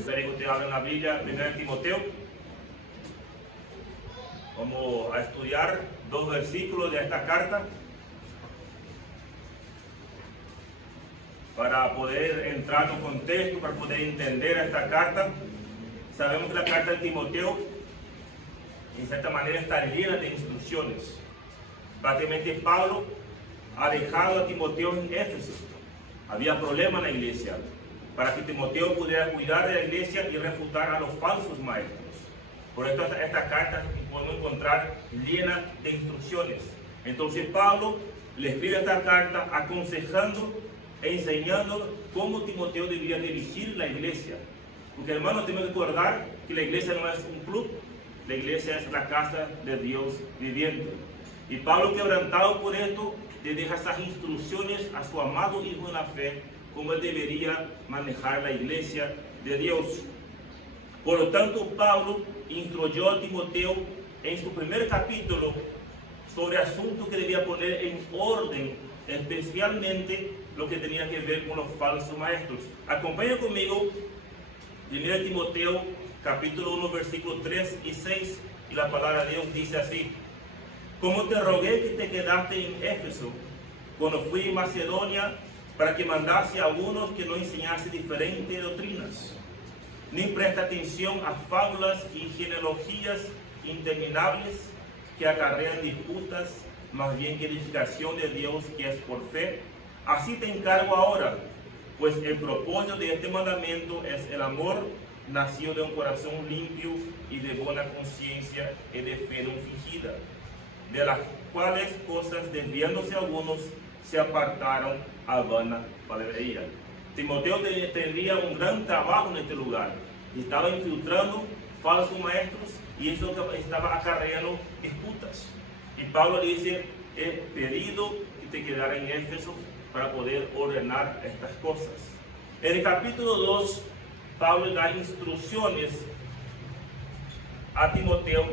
Espero que usted abra la Biblia, 1 Timoteo. Vamos a estudiar 2 versículos de esta carta para poder entrar en un contexto, para poder entender esta carta. Sabemos que la carta de Timoteo, en cierta manera, está llena de instrucciones. Básicamente, Pablo ha dejado a Timoteo en Éfeso. Había problemas en la iglesia, para que Timoteo pudiera cuidar de la iglesia y refutar a los falsos maestros. Por esto esta carta podemos encontrar llena de instrucciones. Entonces Pablo le escribe esta carta aconsejando e enseñando cómo Timoteo debía dirigir la iglesia. Porque, hermanos, tenemos que recordar que la iglesia no es un club, la iglesia es la casa de Dios viviente. Y Pablo, quebrantado por esto, le deja esas instrucciones a su amado hijo en la fe, cómo él debería manejar la iglesia de Dios. Por lo tanto, Pablo instruyó a Timoteo en su primer capítulo sobre asuntos que debía poner en orden, especialmente lo que tenía que ver con los falsos maestros. Acompaña conmigo 1 Timoteo capítulo 1 versículos 3 y 6, y la palabra de Dios dice así: como te rogué que te quedaste en Éfeso cuando fui a Macedonia, para que mandase a algunos que no enseñase diferentes doctrinas, ni presta atención a fábulas y genealogías interminables que acarrean disputas, más bien que edificación de Dios que es por fe. Así te encargo ahora, pues el propósito de este mandamiento es el amor, nacido de un corazón limpio y de buena conciencia y de fe no fingida, de las cuales cosas, desviándose algunos, se apartaron a vana palabrería. Timoteo tendría un gran trabajo en este lugar. Estaba infiltrando falsos maestros y eso estaba acarreando disputas. Y Pablo le dice: he pedido que te quedara en Éfeso para poder ordenar estas cosas. En el capítulo 2, Pablo da instrucciones a Timoteo,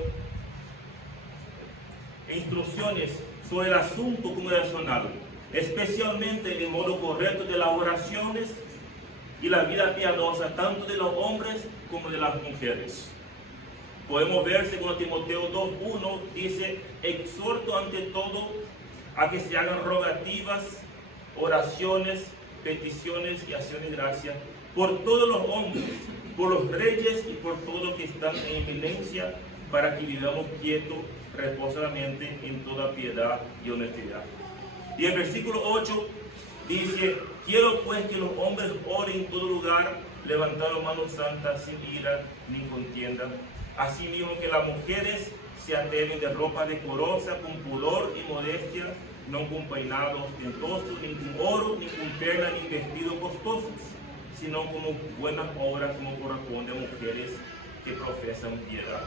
instrucciones sobre el asunto congregacional, especialmente el modo correcto de las oraciones y la vida piadosa, tanto de los hombres como de las mujeres. Podemos ver, según Timoteo 2:1, dice: exhorto ante todo a que se hagan rogativas, oraciones, peticiones y acciones de gracia por todos los hombres, por los reyes y por todos los que están en eminencia, para que vivamos quietos, reposadamente, en toda piedad y honestidad. Y el versículo 8 dice: quiero pues que los hombres oren en todo lugar, levantando manos santas, sin ira ni contienda. Asimismo que las mujeres se atenen de ropa decorosa, con pudor y modestia, no con peinados dentosos, ni con oro, ni con perlas, ni vestidos costosos, sino como buenas obras, como corresponde a mujeres que profesan piedad.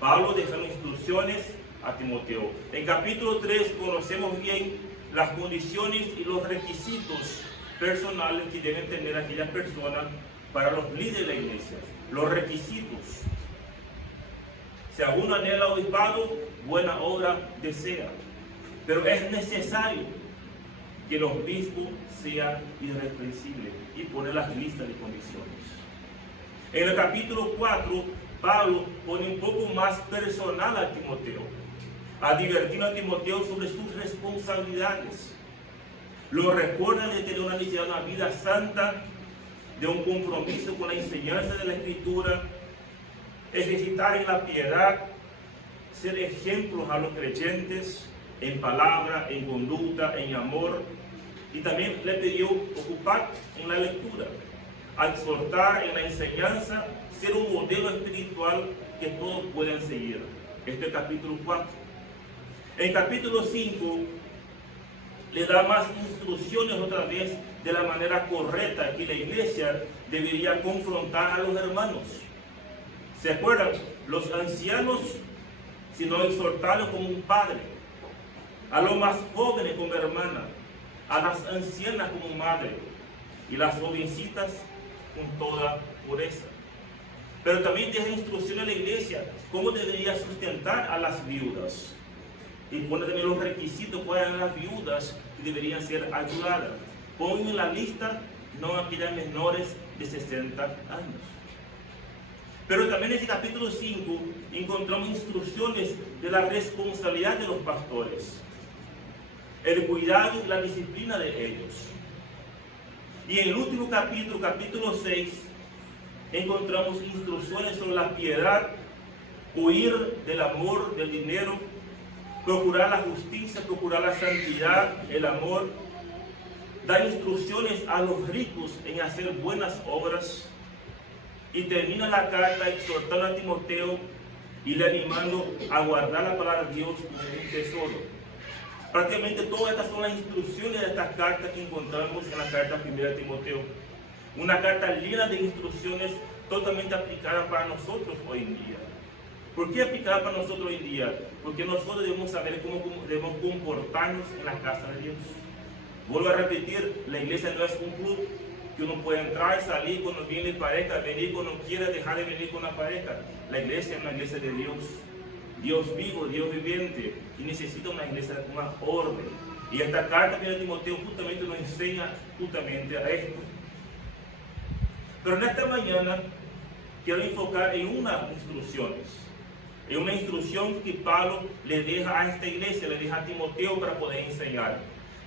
Pablo deja instrucciones a Timoteo. En capítulo 3 conocemos bien las condiciones y los requisitos personales que deben tener aquellas personas para los líderes de la iglesia. Los requisitos: si alguno anhela obispado, buena obra desea, pero es necesario que el obispo sea irreprensible, y pone las listas de condiciones. En el capítulo 4, Pablo pone un poco más personal a Timoteo, advirtiendo a Timoteo sobre sus responsabilidades. Lo recuerda de tener una necesidad de una vida santa, de un compromiso con la enseñanza de la Escritura, ejercitar en la piedad, ser ejemplos a los creyentes en palabra, en conducta, en amor. Y también le pidió ocupar en la lectura, exhortar en la enseñanza, ser un modelo espiritual que todos puedan seguir. Este es el capítulo 4. En capítulo 5 le da más instrucciones otra vez de la manera correcta que la iglesia debería confrontar a los hermanos. ¿Se acuerdan? Los ancianos, sino exhortarlos como un padre, a los más jóvenes como hermana, a las ancianas como madre, y las jovencitas con toda pureza. Pero también deja instrucción a la iglesia cómo debería sustentar a las viudas, y pone también los requisitos para las viudas que deberían ser ayudadas. Pon en la lista no aquellas menores de 60 años. Pero también en este capítulo 5 encontramos instrucciones de la responsabilidad de los pastores, el cuidado y la disciplina de ellos. Y en el último capítulo, capítulo 6, encontramos instrucciones sobre la piedad, huir del amor, del dinero, procurar la justicia, procurar la santidad, el amor, dar instrucciones a los ricos en hacer buenas obras. Y termina la carta exhortando a Timoteo y le animando a guardar la palabra de Dios como un tesoro. Prácticamente todas estas son las instrucciones de esta carta que encontramos en la carta primera de Timoteo. Una carta llena de instrucciones totalmente aplicada para nosotros hoy en día. ¿Por qué aplicada para nosotros hoy en día? Porque nosotros debemos saber cómo debemos comportarnos en la casa de Dios. Vuelvo a repetir, la iglesia no es un club que uno puede entrar y salir cuando viene pareja, venir cuando quiera, dejar de venir con la pareja. La iglesia es una iglesia de Dios. Dios vivo, Dios viviente, y necesita una iglesia, una orden. Y esta carta de Timoteo justamente nos enseña justamente a esto. Pero en esta mañana quiero enfocar en unas instrucciones. En una instrucción que Pablo le deja a esta iglesia, le deja a Timoteo para poder enseñar.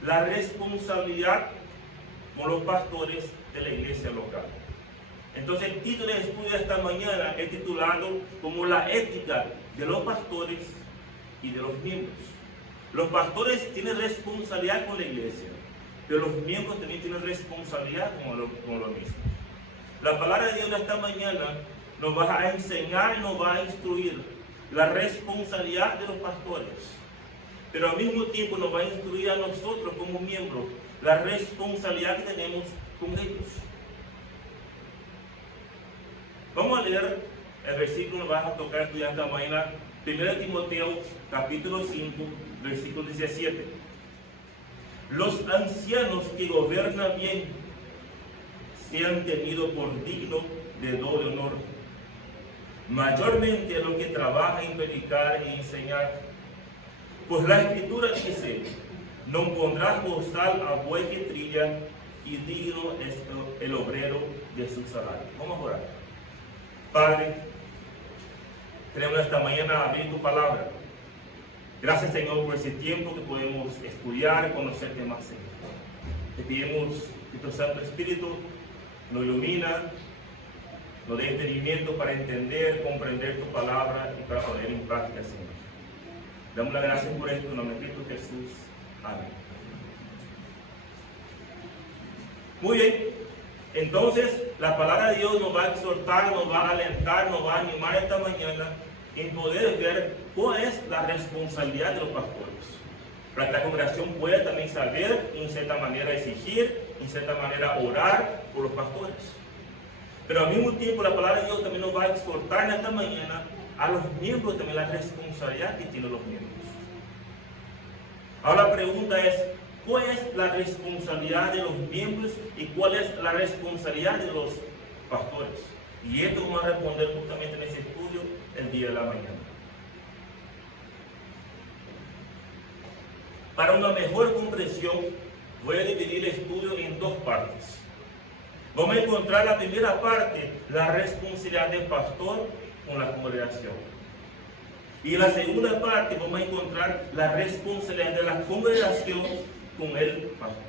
La responsabilidad con los pastores de la iglesia local. Entonces el título de estudio de esta mañana es titulado como la ética de los pastores y de los miembros. Los pastores tienen responsabilidad con la iglesia, pero los miembros también tienen responsabilidad con lo mismo. La palabra de Dios de esta mañana nos va a enseñar y nos va a instruir la responsabilidad de los pastores, pero al mismo tiempo nos va a instruir a nosotros como miembros la responsabilidad que tenemos con ellos. Vamos a leer el versículo que vamos a tocar estudiar esta mañana, 1 Timoteo capítulo 5, versículo 17. Los ancianos que gobiernan bien sean tenidos por digno de doble honor, mayormente a los que trabajan en predicar y enseñar. Pues la Escritura dice: no pondrás bozal a buey que trilla, y digno es el obrero de su salario. Vamos a orar. Padre, queremos esta mañana abrir tu palabra. Gracias, Señor, por ese tiempo que podemos estudiar, conocerte más, Señor. Te pedimos que tu Santo Espíritu nos ilumina, nos dé entendimiento para entender, comprender tu palabra y para poner en práctica, Señor. Damos las gracias por esto en el nombre de Cristo Jesús. Amén. Muy bien, entonces la palabra de Dios nos va a exhortar, nos va a alentar, nos va a animar esta mañana en poder ver cuál es la responsabilidad de los pastores, para que la congregación pueda también saber, en cierta manera exigir, en cierta manera orar por los pastores. Pero al mismo tiempo la palabra de Dios también nos va a exhortar en esta mañana a los miembros también la responsabilidad que tienen los miembros. Ahora la pregunta es: ¿cuál es la responsabilidad de los miembros y cuál es la responsabilidad de los pastores? Y esto vamos a responder justamente en ese estudio el día de la mañana. Para una mejor comprensión, voy a dividir el estudio en dos partes. Vamos a encontrar la primera parte, la responsabilidad del pastor con la congregación. Y en la segunda parte vamos a encontrar la responsabilidad de la congregación con el pastor.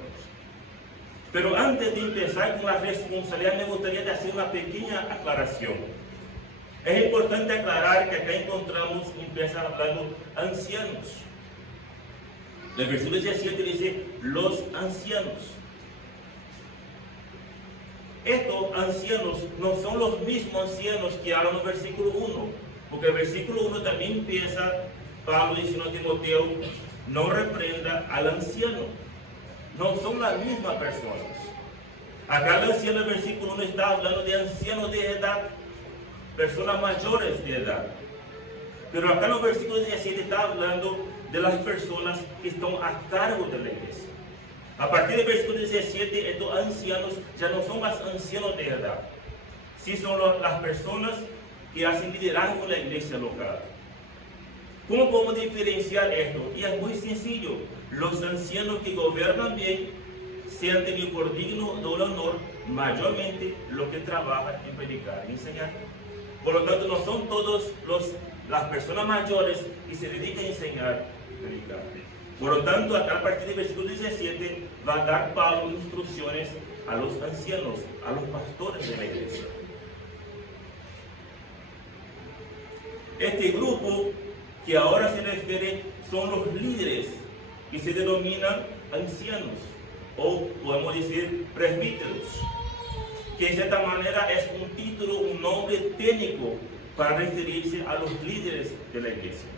Pero antes de empezar con la responsabilidad, me gustaría hacer una pequeña aclaración. Es importante aclarar que acá encontramos, empieza hablando ancianos. El versículo 17 dice los ancianos. Estos ancianos no son los mismos ancianos que hablan en el versículo 1. Porque el versículo 1 también empieza Pablo diciendo a Timoteo: no reprenda al anciano. No son las mismas personas. Acá el anciano del versículo 1 está hablando de ancianos de edad, personas mayores de edad. Pero acá en el versículo 17 está hablando de las personas que están a cargo de la iglesia. A partir del versículo 17, estos ancianos ya no son más ancianos de edad. Sí son las personas que hacen liderazgo en la iglesia local. ¿Cómo podemos diferenciar esto? Y es muy sencillo. Los ancianos que gobiernan bien sean tenidos por digno de honor, mayormente los que trabajan en predicar y enseñar. Por lo tanto, no son todos las personas mayores que se dedican a enseñar y predicar. Por lo tanto, acá a partir del versículo 17 va a dar Pablo instrucciones a los ancianos, a los pastores de la iglesia. Este grupo que ahora se refiere son los líderes que se denominan ancianos, o podemos decir presbíteros, que en cierta manera es un título, un nombre técnico para referirse a los líderes de la iglesia.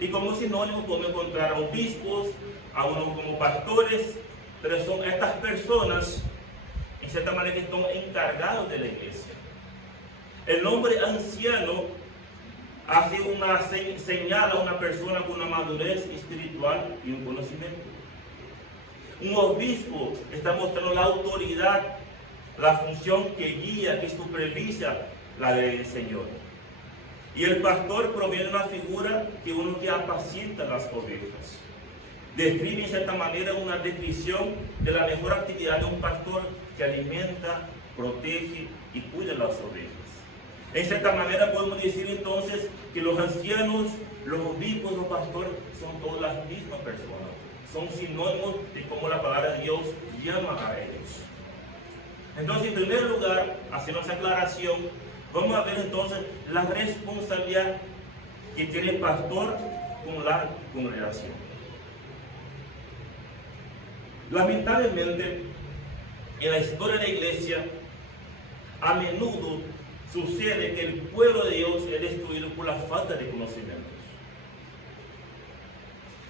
Y como sinónimo podemos encontrar a obispos, a unos como pastores, pero son estas personas, en cierta manera, que están encargados de la iglesia. El nombre anciano hace una señal a una persona con una madurez espiritual y un conocimiento. Un obispo está mostrando la autoridad, la función que guía, que supervisa la ley del Señor. Y el pastor proviene de una figura que uno que apacienta las ovejas. Describe en cierta manera una descripción de la mejor actividad de un pastor que alimenta, protege y cuida las ovejas. En cierta manera podemos decir entonces que los ancianos, los obispos, los pastores son todas las mismas personas. Son sinónimos de cómo la palabra de Dios llama a ellos. Entonces, en primer lugar, haciendo esa aclaración, vamos a ver entonces la responsabilidad que tiene el pastor con la congregación. Lamentablemente, en la historia de la iglesia, a menudo sucede que el pueblo de Dios es destruido por la falta de conocimientos.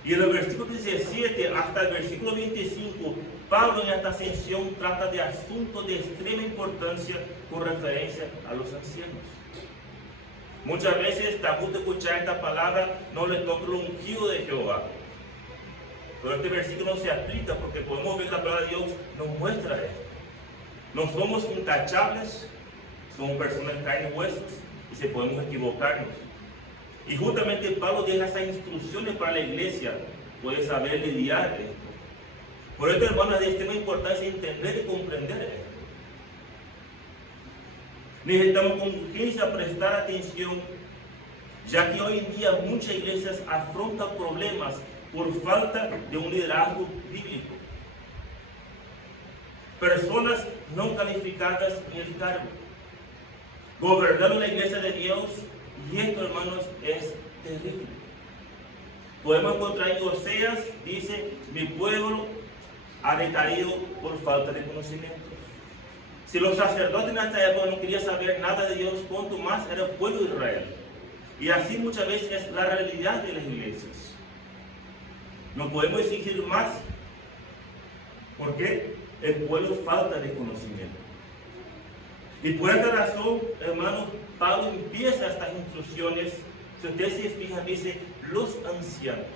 Y en el versículo 17 hasta el versículo 25, Pablo en esta sección trata de asuntos de extrema importancia con referencia a los ancianos. Muchas veces, da gusto escuchar esta palabra, no le toca el ungido de Jehová. Pero este versículo no se aplica porque podemos ver que la palabra de Dios nos muestra esto. No somos intachables, somos personas de carne y huesos y se podemos equivocarnos. Y justamente Pablo deja esas instrucciones para la iglesia, puede saber lidiar esto. Por esto, hermanos, es de extrema importancia entender y comprender esto. Necesitamos con urgencia prestar atención, ya que hoy en día muchas iglesias afrontan problemas por falta de un liderazgo bíblico. Personas no calificadas en el cargo, gobernando la iglesia de Dios, y esto, hermanos, es terrible. Podemos encontrar en Oseas, dice, mi pueblo ha decaído por falta de conocimiento. Si los sacerdotes en esta época no querían saber nada de Dios, cuanto más era el pueblo de Israel. Y así muchas veces es la realidad de las iglesias. No podemos exigir más, porque el pueblo falta de conocimiento. Y por esta razón, hermanos, Pablo empieza estas instrucciones. Si ustedes se fijan, dice los ancianos.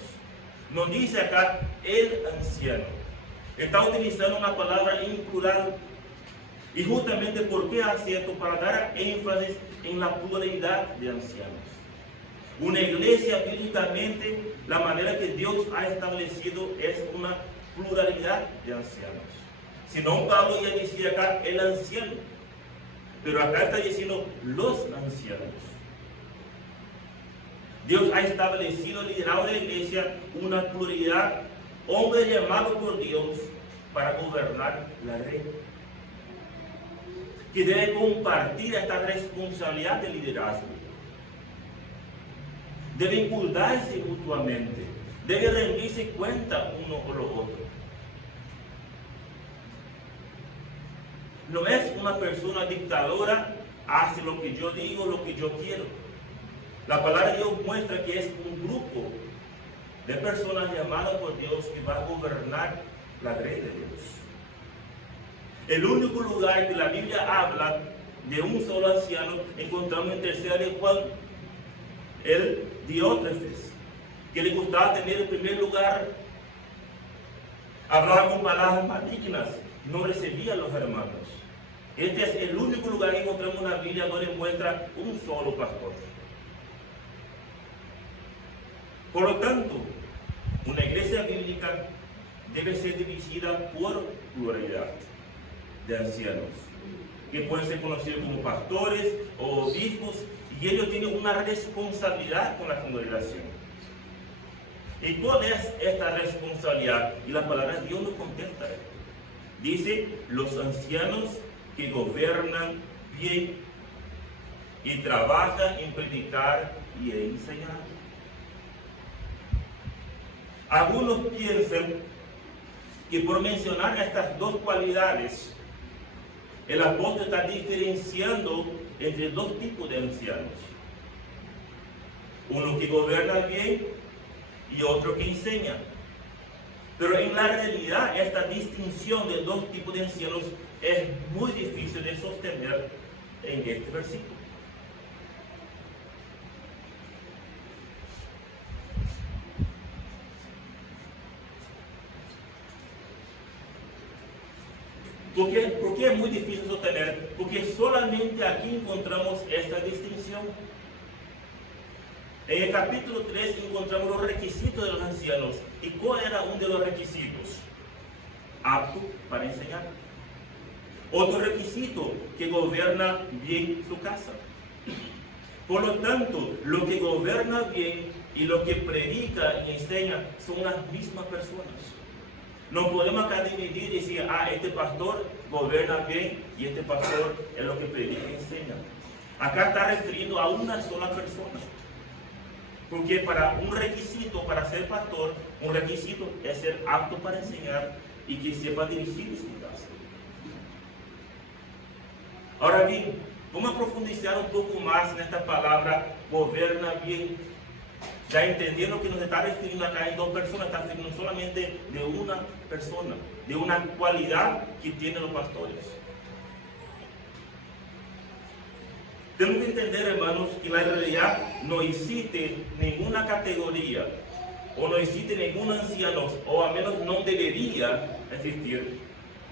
No dice acá el anciano. Está utilizando una palabra en plural. Y justamente, ¿por qué hace esto? Para dar énfasis en la pluralidad de ancianos. Una iglesia, bíblicamente, la manera que Dios ha establecido es una pluralidad de ancianos. Si no, Pablo ya decía acá el anciano. Pero acá está diciendo los ancianos. Dios ha establecido el liderazgo de la iglesia, una pluralidad, hombres llamados por Dios para gobernar la red, que debe compartir esta responsabilidad de liderazgo. Deben cuidarse mutuamente, deben rendirse cuenta uno con los otros. No es una persona dictadora, hace lo que yo digo, lo que yo quiero. La palabra de Dios muestra que es un grupo de personas llamadas por Dios que va a gobernar la red de Dios. El único lugar que la Biblia habla de un solo anciano encontramos en 3 de Juan, el Diótrefes, que le gustaba tener el primer lugar, hablaba con palabras malignas, no recibía a los hermanos. Este es el único lugar que encontramos en la Biblia donde muestra un solo pastor. Por lo tanto, una iglesia bíblica debe ser dividida por pluralidad. de ancianos, que pueden ser conocidos como pastores o obispos, y ellos tienen una responsabilidad con la congregación. ¿Y cuál es esta responsabilidad? Y la palabra de Dios nos contesta esto. Dice, los ancianos que gobiernan bien y trabajan en predicar y en enseñar. Algunos piensan que por mencionar estas dos cualidades, el apóstol está diferenciando entre dos tipos de ancianos. Uno que gobierna bien y otro que enseña. Pero en la realidad esta distinción de dos tipos de ancianos es muy difícil de sostener en este versículo. ¿Por qué es muy difícil sostener? Porque solamente aquí encontramos esta distinción. En el capítulo 3 encontramos los requisitos de los ancianos. ¿Y cuál era uno de los requisitos? Apto para enseñar. Otro requisito, que gobierna bien su casa. Por lo tanto, lo que gobierna bien y lo que predica y enseña son las mismas personas. No podemos acá dividir y decir, este pastor gobierna bien y este pastor es lo que predica y enseña. Acá está refiriendo a una sola persona. Porque para un requisito, para ser pastor, un requisito es ser apto para enseñar y que sepa dirigir su casa. Ahora bien, vamos a profundizar un poco más en esta palabra, gobierna bien. Ya entendiendo que nos está refiriendo acá en dos personas, está refiriendo solamente de una persona, de una cualidad que tienen los pastores. Tenemos que entender, hermanos, que en la realidad no existe ninguna categoría o no existe ningún anciano, o al menos no debería existir,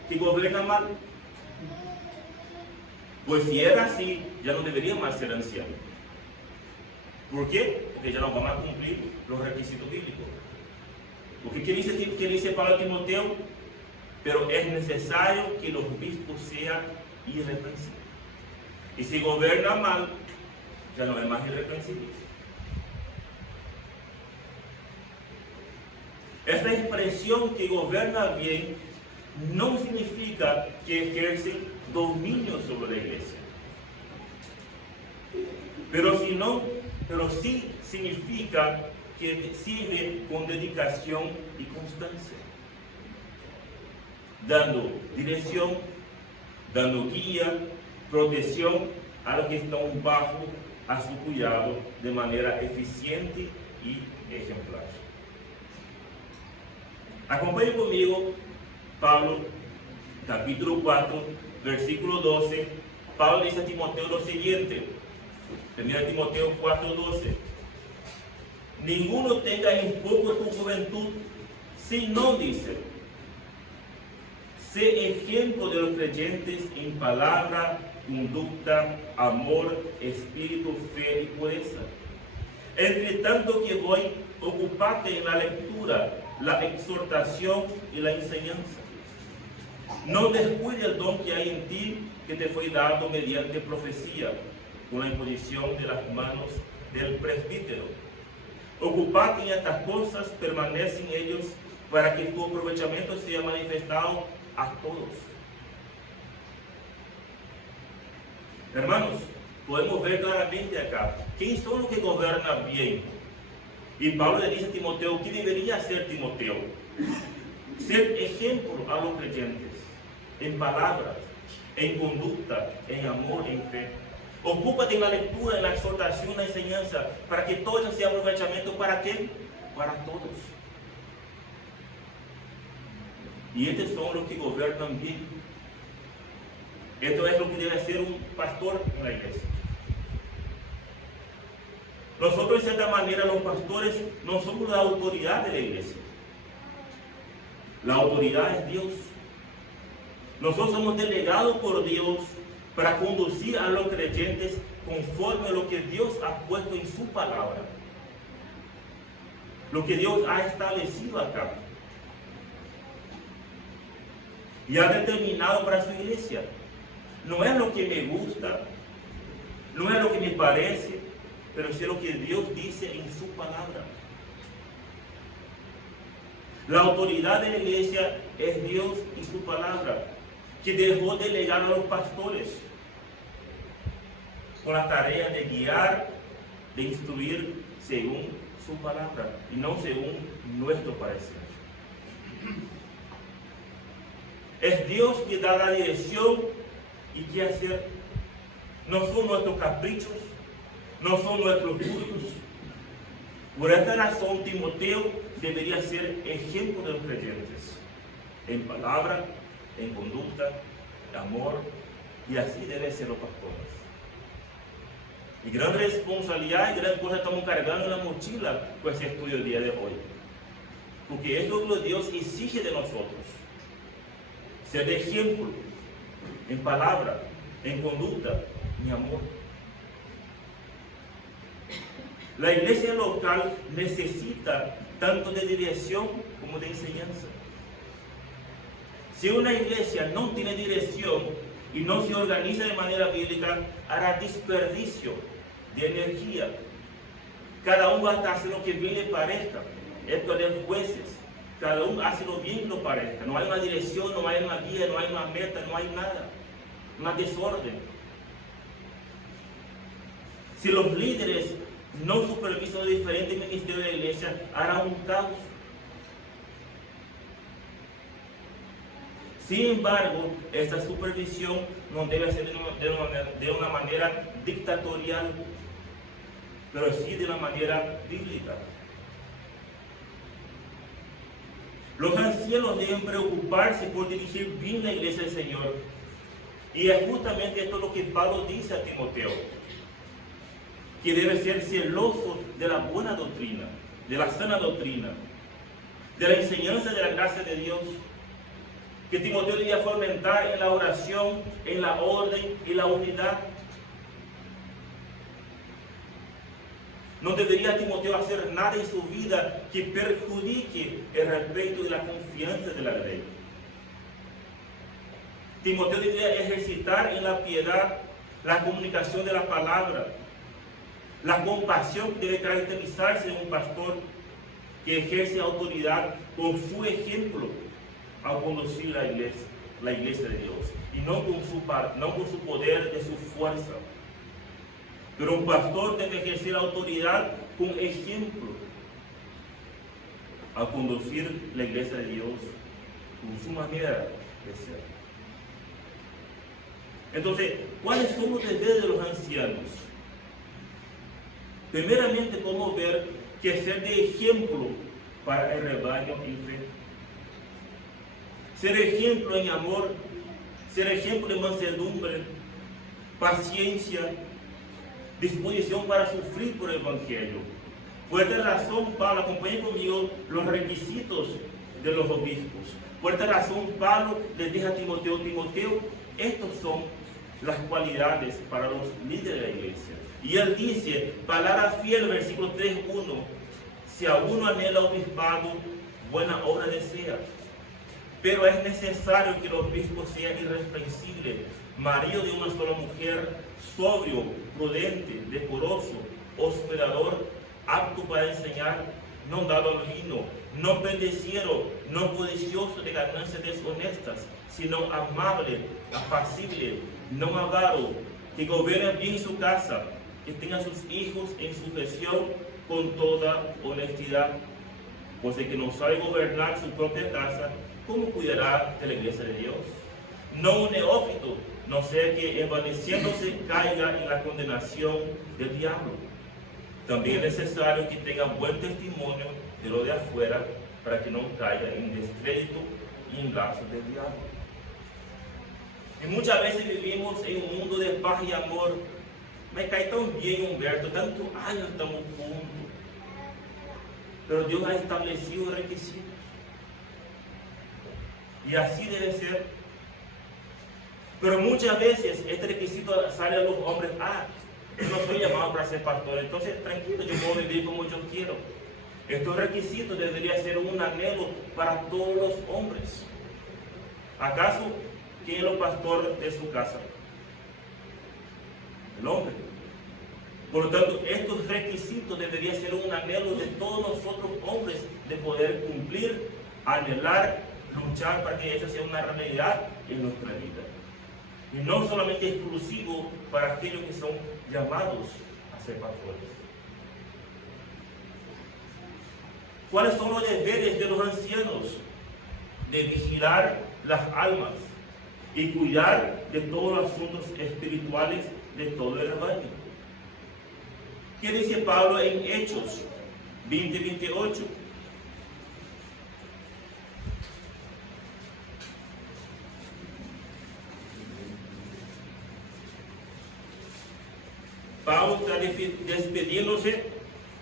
que gobierna mal. Pues si era así, ya no debería más ser anciano. ¿Por qué? Porque ya no van a cumplir los requisitos bíblicos. Porque ¿qué dice Pablo a Timoteo? Pero es necesario que los obispos sean irreprensibles. Y si gobierna mal, ya no es más irreprensible. Esta expresión que gobierna bien no significa que ejerce dominio sobre la iglesia. Pero sí significa que sirve con dedicación y constancia, dando dirección, dando guía, protección a los que están bajo a su cuidado de manera eficiente y ejemplar. Acompañen conmigo Pablo, capítulo 4, versículo 12. Pablo dice a Timoteo lo siguiente. 1 Timoteo 4:12. Ninguno tenga en poco tu juventud, sino, dice, sé ejemplo de los creyentes en palabra, conducta, amor, espíritu, fe y pureza. Entre tanto que voy, ocupate en la lectura, la exhortación y la enseñanza. No descuide el don que hay en ti, que te fue dado mediante profecía, con la imposición de las manos del presbítero. Ocupate en estas cosas, permanece en ellos, para que tu aprovechamiento sea manifestado a todos. Hermanos, podemos ver claramente acá, ¿quiénes son los que gobiernan bien? Y Pablo le dice a Timoteo, ¿qué debería hacer Timoteo? Ser ejemplo a los creyentes, en palabras, en conducta, en amor, en fe. Ocúpate en la lectura, en la exhortación, en la enseñanza, para que todo eso sea aprovechamiento. ¿Para qué? Para todos. Y estos son los que gobiernan bien. Esto es lo que debe hacer un pastor en la iglesia. Nosotros, de cierta manera, los pastores no somos la autoridad de la iglesia. La autoridad es Dios. Nosotros somos delegados por Dios para conducir a los creyentes conforme a lo que Dios ha puesto en su palabra, lo que Dios ha establecido acá. y ha determinado para su iglesia. No es lo que me gusta, no es lo que me parece, pero es lo que Dios dice en su palabra. La autoridad de la iglesia es Dios y su palabra, que dejó delegar a los pastores con la tarea de guiar, de instruir según su palabra y no según nuestro parecer. Es Dios quien da la dirección y qué hacer. No son nuestros caprichos, no son nuestros gustos. Por esta razón, Timoteo debería ser ejemplo de los creyentes, en palabra, en conducta, en amor, y así deben ser los pastores. Y gran responsabilidad y gran cosa estamos cargando en la mochila con ese estudio el día de hoy. Porque eso es lo que Dios exige de nosotros. Ser de ejemplo, en palabra, en conducta, en amor. La iglesia local necesita tanto de dirección como de enseñanza. Si una iglesia no tiene dirección y no se organiza de manera bíblica, hará desperdicio de energía. Cada uno va a estar haciendo lo que bien le parezca. Esto de jueces. Cada uno hace lo bien lo parezca. No hay una dirección, no hay una guía, no hay una meta, no hay nada. Una desorden. Si los líderes no supervisan los diferentes ministerios de la iglesia, hará un caos. Sin embargo, esta supervisión no debe ser de una manera dictatorial, pero sí de una manera bíblica. Los ancianos deben preocuparse por dirigir bien la iglesia del Señor. Y es justamente esto lo que Pablo dice a Timoteo, que debe ser celoso de la buena doctrina, de la sana doctrina, de la enseñanza de la gracia de Dios, que Timoteo debía fomentar en la oración, en la orden y la unidad. No debería Timoteo hacer nada en su vida que perjudique el respeto y la confianza de la ley. Timoteo debería ejercitar en la piedad la comunicación de la palabra, la compasión que debe caracterizarse en un pastor que ejerce autoridad con su ejemplo al conducir la iglesia de Dios, y no con su poder de su fuerza. Pero un pastor debe ejercer autoridad con ejemplo al conducir la iglesia de Dios con su manera de ser. Entonces, ¿cuáles son los deberes de los ancianos? Primeramente podemos ver que ser de ejemplo para el rebaño en fe. Ser ejemplo en amor, ser ejemplo en mansedumbre, paciencia, disposición para sufrir por el Evangelio. Por esta razón, Pablo, acompañe conmigo los requisitos de los obispos. Por esta razón, Pablo les dice a Timoteo, estos son las cualidades para los líderes de la iglesia. Y él dice, palabra fiel, versículo 3:1, si alguno anhela obispado, buena obra desea. Pero es necesario que el obispo sea irreprensible, marido de una sola mujer, sobrio, prudente, decoroso, hospedador, apto para enseñar, no dado al vino, no bendeciero, no codicioso de ganancias deshonestas, sino amable, apacible, no avaro, que gobierne bien su casa, que tenga a sus hijos en sujeción con toda honestidad. Pues el que no sabe gobernar su propia casa, ¿cómo cuidará de la iglesia de Dios? No un neófito, no sea que envaneciéndose caiga en la condenación del diablo. También es necesario que tenga buen testimonio de lo de afuera, para que no caiga en descrédito y en lazos del diablo. Y muchas veces vivimos en un mundo de paz y amor. Me cae tan bien, Humberto, tantos años estamos juntos. Pero Dios ha establecido requisitos. Y así debe ser. Pero muchas veces este requisito sale a los hombres, yo no soy llamado para ser pastor, entonces tranquilo, yo puedo vivir como yo quiero. Estos requisitos deberían ser un anhelo para todos los hombres. ¿Acaso quién es el pastor de su casa? El hombre. Por lo tanto, estos requisitos deberían ser un anhelo de todos nosotros hombres de poder cumplir, anhelar, luchar para que eso sea una realidad en nuestra vida. Y no solamente exclusivo para aquellos que son llamados a ser pastores. ¿Cuáles son los deberes de los ancianos? De vigilar las almas y cuidar de todos los asuntos espirituales de todo el rebaño. ¿Qué dice Pablo en Hechos 20:28? Pablo está despediéndose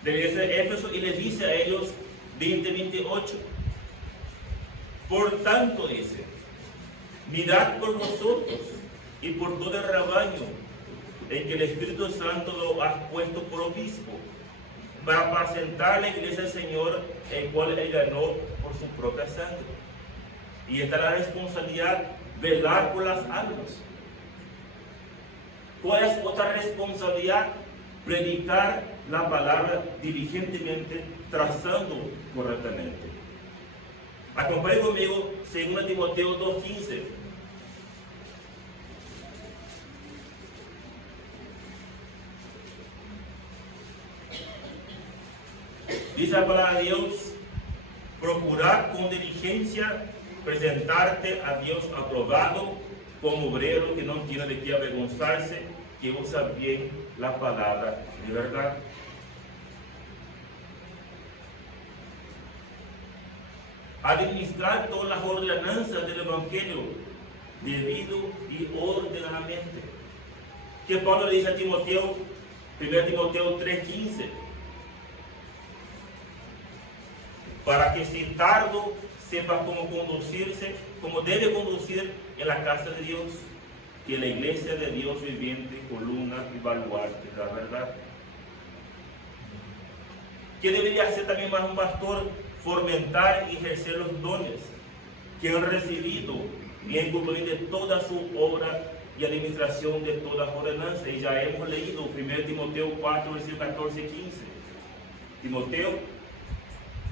de la iglesia de Éfeso y le dice a ellos 20:28. Por tanto, dice, mirad por vosotros y por todo el rebaño en que el Espíritu Santo lo ha puesto por obispo, para apacentar la iglesia del Señor, el cual él ganó por su propia sangre. Y esta es la responsabilidad, velar por las almas. ¿Cuál es otra responsabilidad? Predicar la palabra diligentemente, trazando correctamente. Acompañe conmigo 2 Timoteo 2:15. Dice la palabra de Dios: procurar con diligencia presentarte a Dios aprobado, como obrero que no tiene de qué avergonzarse, que usa bien la palabra de verdad. Administrar todas las ordenanzas del Evangelio debido y ordenadamente. Que Pablo le dice a Timoteo, 1 Timoteo 3:15, para que si tardo sepa cómo conducirse, cómo debe conducir en la casa de Dios, que la iglesia de Dios viviente, columna y baluarte de la verdad. ¿Qué debería hacer también más un pastor? Fomentar y ejercer los dones que han recibido y en cumplimiento de toda su obra y administración de todas las ordenanzas. Y ya hemos leído 1 Timoteo 4, versículos 14 y 15. Timoteo,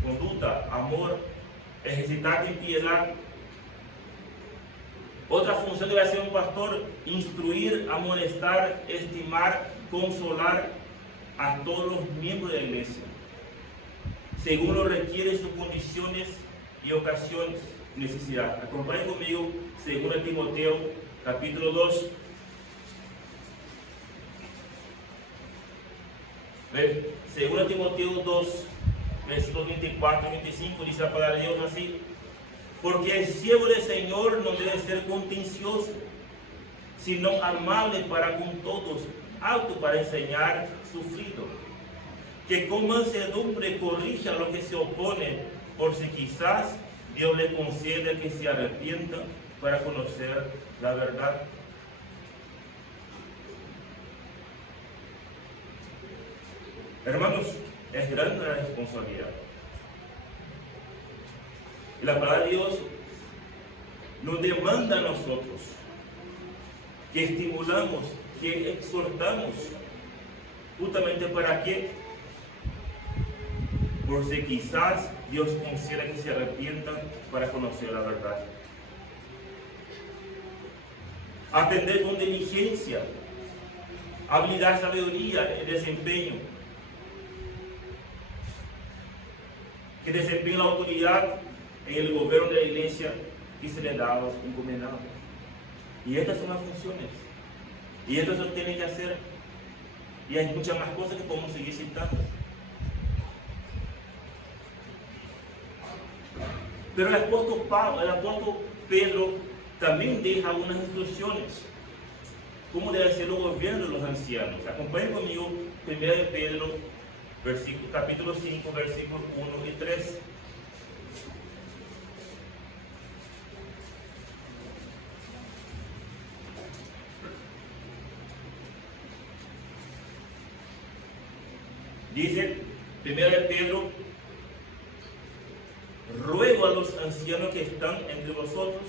conducta, amor, ejercitar en piedad. Otra función debe ser un pastor: instruir, amonestar, estimar, consolar a todos los miembros de la iglesia, según lo requieren sus condiciones y ocasiones, necesidad. Acompañen conmigo 2 Timoteo capítulo 2. 2 Timoteo 2, versículos 24 y 25, dice la palabra de Dios así: porque el siervo del Señor no debe ser contencioso, sino amable para con todos, apto para enseñar, sufrido, que con mansedumbre corrija lo que se opone, por si quizás Dios le conceda que se arrepienta para conocer la verdad. Hermanos, es grande la responsabilidad. Y la palabra de Dios nos demanda a nosotros que estimulamos, que exhortamos, justamente para qué. Por si quizás Dios conceda que se arrepientan para conocer la verdad. Atender con diligencia, habilidad, sabiduría, desempeño. Que desempeñe la autoridad en el gobierno de la iglesia que se le da a los encomendados. Y estas son las funciones. Y esto se tiene que hacer. Y hay muchas más cosas que podemos seguir citando. Pero el apóstol Pedro también deja unas instrucciones. ¿Cómo debe ser el gobierno de los ancianos? Acompañen conmigo 1 Pedro, capítulo 5, versículos 1 y 3. Dice 1 Pedro: ruego a los ancianos que están entre vosotros,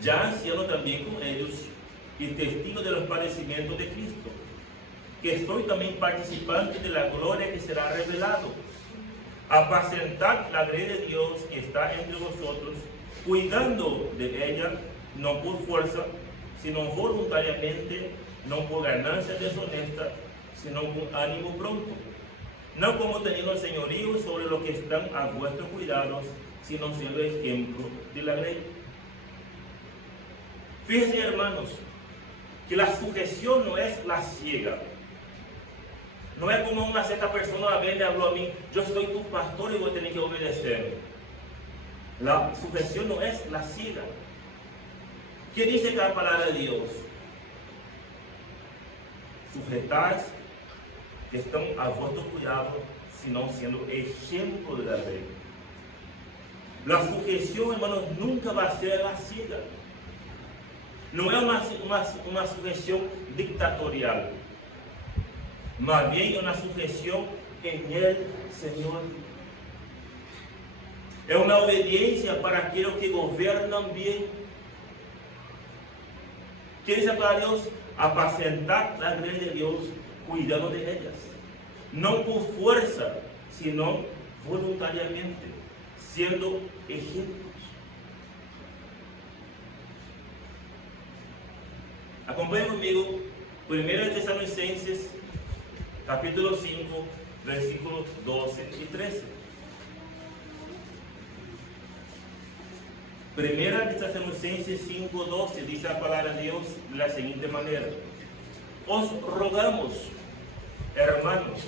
ya anciano también con ellos y testigo de los padecimientos de Cristo, que estoy también participante de la gloria que será revelado. Apacentad la grey de Dios que está entre vosotros, cuidando de ella, no por fuerza, sino voluntariamente, no por ganancia deshonesta, sino con ánimo pronto, no como teniendo el señorío sobre los que están a vuestros cuidados, sino siendo ejemplo de la ley. Fíjense, hermanos, que la sujeción no es la ciega. No es como una cierta persona a ver le habló a mí, yo soy tu pastor y voy a tener que obedecer. La sujeción no es la ciega. ¿Qué dice la palabra de Dios? Sujetáis que están a vuestro cuidado, sino siendo ejemplo de la ley. La sujeción, hermanos, nunca va a ser la ciega. No es una sujeción dictatorial, más bien una sujeción en el Señor. Es una obediencia para aquellos que gobiernan bien. ¿Qué dice para Dios? Apacentar la grey de Dios, cuidando de ellas. No por fuerza, sino voluntariamente, siendo ejemplos. Acompañen conmigo, 1 Tesalonicenses, capítulo 5, versículos 12 y 13. 1 Tesalonicenses 5, 12 dice la palabra de Dios de la siguiente manera: os rogamos, hermanos,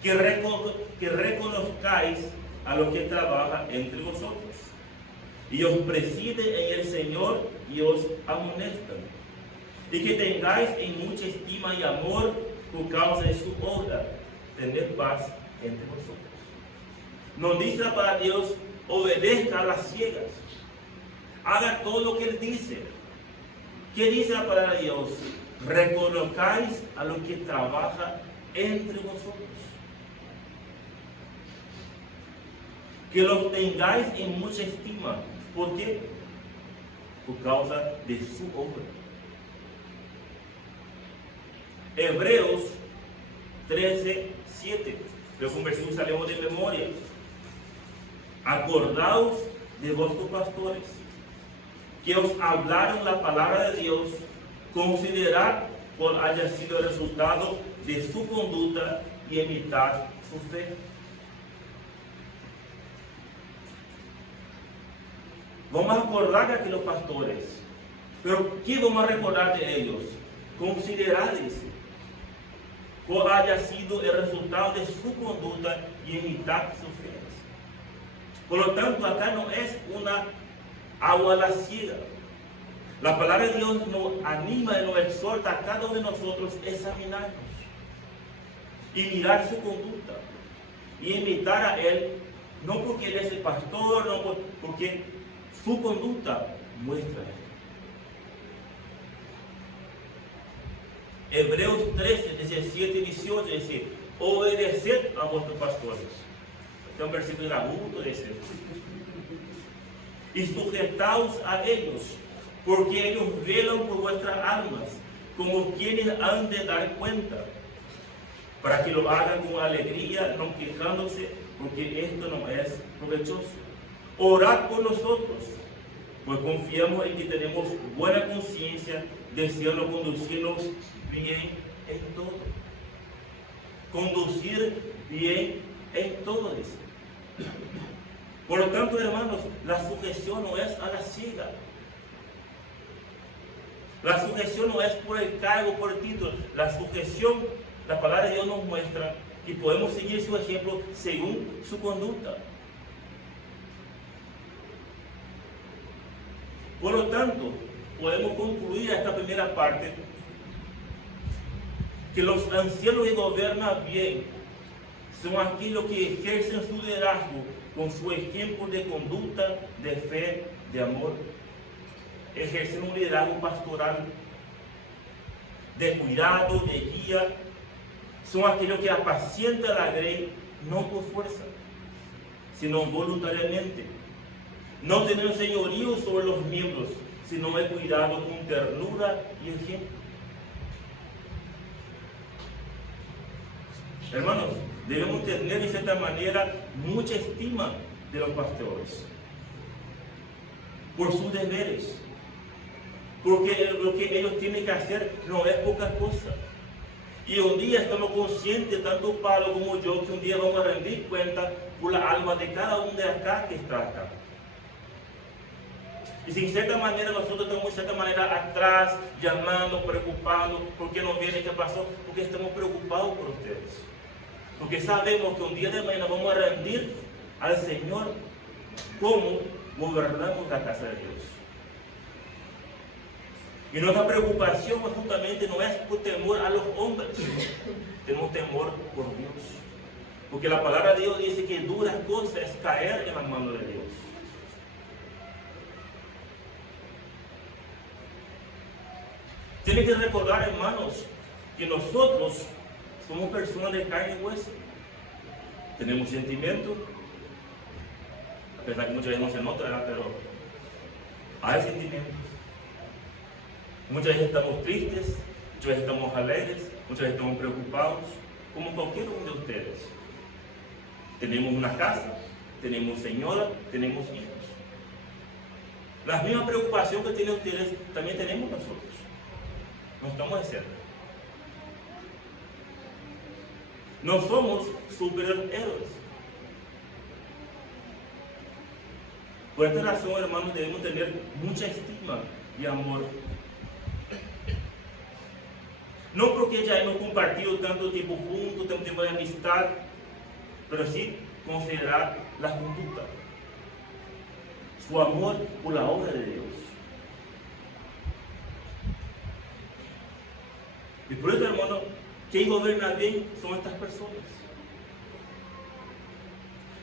que reconozcáis a los que trabajan entre vosotros y os preside en el Señor y os amonestan, y que tengáis en mucha estima y amor por causa de su obra, tener paz entre vosotros. Nos dice la palabra de Dios: obedezca a las ciegas, haga todo lo que Él dice. ¿Qué dice la palabra de Dios? Reconozcáis a los que trabajan entre vosotros, que los tengáis en mucha estima. ¿Por qué? Por causa de su obra. Hebreos 13, 7. Pero con versículos salimos de memoria. Acordaos de vuestros pastores, que os hablaron la palabra de Dios. Considerad cuál haya sido el resultado de su conducta y imitad su fe. Vamos a acordar de aquellos pastores, pero ¿qué vamos a recordar de ellos? Considerad cuál haya sido el resultado de su conducta y imitar su fe. Por lo tanto, acá no es una agua a la ciega. La palabra de Dios nos anima y nos exhorta a cada uno de nosotros a examinarnos y mirar su conducta y imitar a Él, no porque Él es el pastor, no porque su conducta muestra esto. Hebreos 13, 17 y 18 dice: obedeced a vuestros pastores. Este es un versículo agudo de ese. Y sujetaos a ellos, porque ellos velan por vuestras almas, como quienes han de dar cuenta, para que lo hagan con alegría, no quejándose, porque esto no es provechoso. Orad por nosotros, pues confiamos en que tenemos buena conciencia, deseando conducirnos bien en todo. Conducir bien en todo eso. Por lo tanto, hermanos, la sujeción no es a la ciega. La sujeción no es por el cargo, por el título. La sujeción, la palabra de Dios nos muestra que podemos seguir su ejemplo según su conducta. Por lo tanto, podemos concluir esta primera parte que los ancianos que gobiernan bien son aquellos que ejercen su liderazgo con su ejemplo de conducta, de fe, de amor. Ejercen un liderazgo pastoral, de cuidado, de guía. Son aquellos que apacientan la grey, no por fuerza, sino voluntariamente. No teniendo señorío sobre los miembros, si no es cuidado con ternura y ejemplo. Hermanos, debemos tener de cierta manera mucha estima de los pastores por sus deberes, porque lo que ellos tienen que hacer no es poca cosa. Y un día estamos conscientes, tanto Pablo como yo, que un día vamos a rendir cuenta por la alma de cada uno de acá que está acá. Y si en cierta manera nosotros estamos en cierta manera atrás, llamando, preocupados, ¿por qué no viene? ¿Qué pasó? Porque estamos preocupados por ustedes. Porque sabemos que un día de mañana vamos a rendir al Señor cómo gobernamos la casa de Dios. Y nuestra preocupación justamente no es por temor a los hombres, tenemos temor por Dios. Porque la palabra de Dios dice que dura cosa es caer en la mano de Dios. Tienen que recordar, hermanos, que nosotros somos personas de carne y hueso. Tenemos sentimientos, a pesar que muchas veces no se nota, ¿verdad? Pero hay sentimientos. Muchas veces estamos tristes, muchas veces estamos alegres, muchas veces estamos preocupados, como cualquier uno de ustedes. Tenemos una casa, tenemos señora, tenemos hijos. La misma preocupación que tienen ustedes también tenemos nosotros. No estamos de cerca. No somos superhéroes. Por esta razón, hermanos, debemos tener mucha estima y amor. No porque ya hemos compartido tanto tiempo juntos, tanto tiempo de amistad, pero sí considerar la conducta, su amor por la obra de Dios. Y por eso, hermano, quien gobierna bien son estas personas.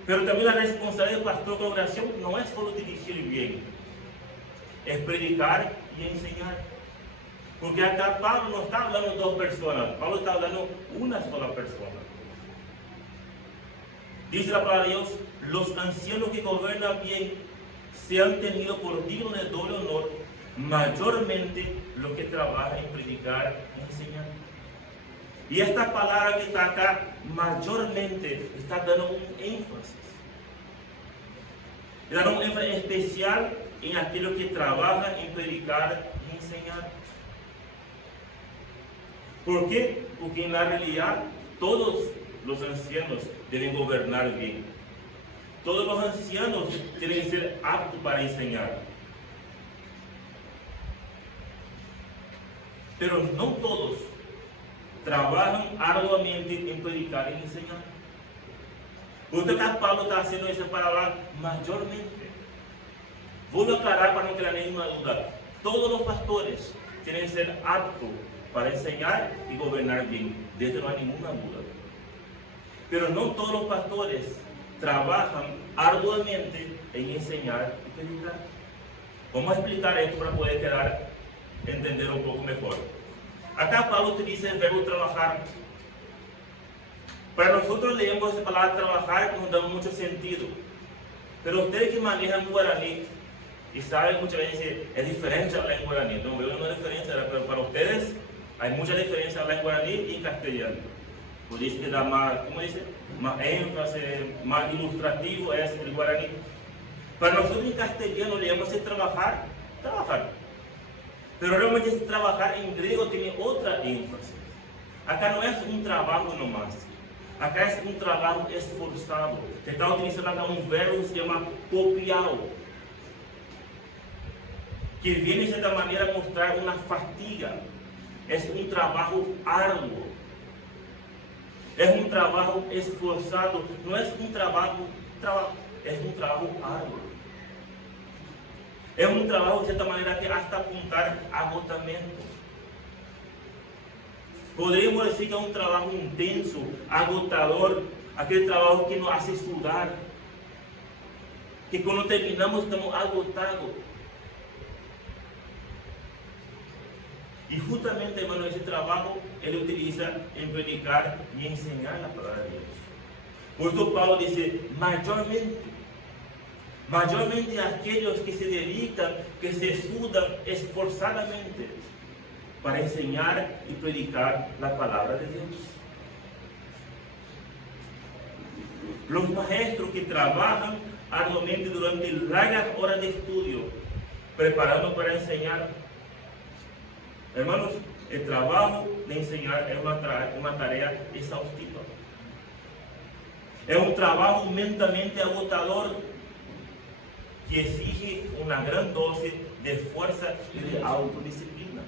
Pero también la responsabilidad del pastor de oración no es solo dirigir bien, es predicar y enseñar. Porque acá Pablo no está hablando de dos personas, Pablo está hablando de una sola persona. Dice la palabra de Dios, los ancianos que gobiernan bien sean tenidos por dignos de doble honor, mayormente los que trabajan en predicar y enseñar. Y esta palabra que está acá, mayormente, está dando un énfasis. Está dando un énfasis especial en aquellos que trabajan en predicar y enseñar. ¿Por qué? Porque en la realidad todos los ancianos deben gobernar bien. Todos los ancianos tienen que ser aptos para enseñar. Pero no todos trabajan arduamente en predicar y enseñar. Por eso acá Pablo está haciendo esa palabra mayormente. Voy a aclarar para no quedar ninguna duda. Todos los pastores tienen que ser aptos para enseñar y gobernar bien. De esto no hay ninguna duda. Pero no todos los pastores trabajan arduamente en enseñar y predicar. Vamos a explicar esto para poder entender un poco mejor. Acá Pablo utiliza el verbo trabajar. Para nosotros leemos esa palabra trabajar nos da mucho sentido. Pero ustedes que manejan guaraní y saben muchas veces es diferente hablar en guaraní. No veo una diferencia, pero para ustedes hay mucha diferencia hablar en guaraní y en castellano. Pues dice que da más, ¿cómo dice? Más énfasis, más ilustrativo es el guaraní. Para nosotros en castellano leemos el trabajar. Pero realmente ese trabajar en griego tiene otra énfasis. Acá no es un trabajo nomás. Acá es un trabajo esforzado. Se está utilizando acá un verbo que se llama copiado, que viene de cierta manera a mostrar una fatiga. Es un trabajo arduo. Es un trabajo esforzado. No es un trabajo, es un trabajo arduo. Es un trabajo de cierta manera que hasta apuntar a agotamiento. Podríamos decir que es un trabajo intenso, agotador, aquel trabajo que nos hace sudar, que cuando terminamos estamos agotados. Y justamente, hermano, ese trabajo él utiliza en predicar y enseñar la palabra de Dios. Por eso Pablo dice, mayormente. Mayormente aquellos que se dedican, que se sudan esforzadamente para enseñar y predicar la palabra de Dios. Los maestros que trabajan arduamente durante largas horas de estudio, preparando para enseñar. Hermanos, el trabajo de enseñar es una tarea exhaustiva. Es un trabajo mentalmente agotador que exige una gran dosis de fuerza y de autodisciplina.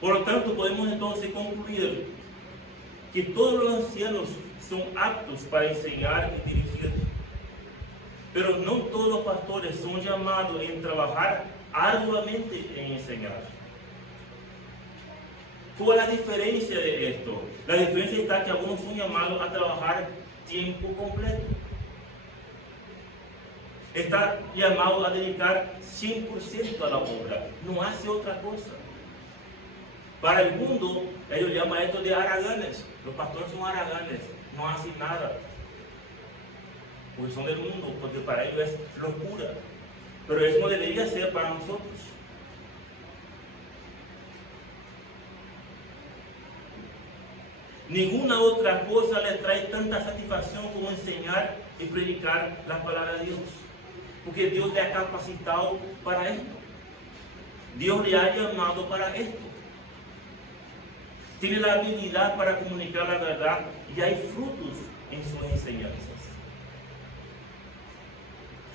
Por lo tanto, podemos entonces concluir que todos los ancianos son aptos para enseñar y dirigir, pero no todos los pastores son llamados a trabajar arduamente en enseñar. ¿Cuál es la diferencia de esto? La diferencia está que algunos son llamados a trabajar tiempo completo. Está llamado a dedicar 100% a la obra, no hace otra cosa. Para el mundo, ellos llaman esto de haraganes. Los pastores son haraganes, no hacen nada. Porque son del mundo, porque para ellos es locura. Pero eso no debería ser para nosotros. Ninguna otra cosa le trae tanta satisfacción como enseñar y predicar la palabra de Dios. Porque Dios le ha capacitado para esto. Dios le ha llamado para esto. Tiene la habilidad para comunicar la verdad y hay frutos en sus enseñanzas.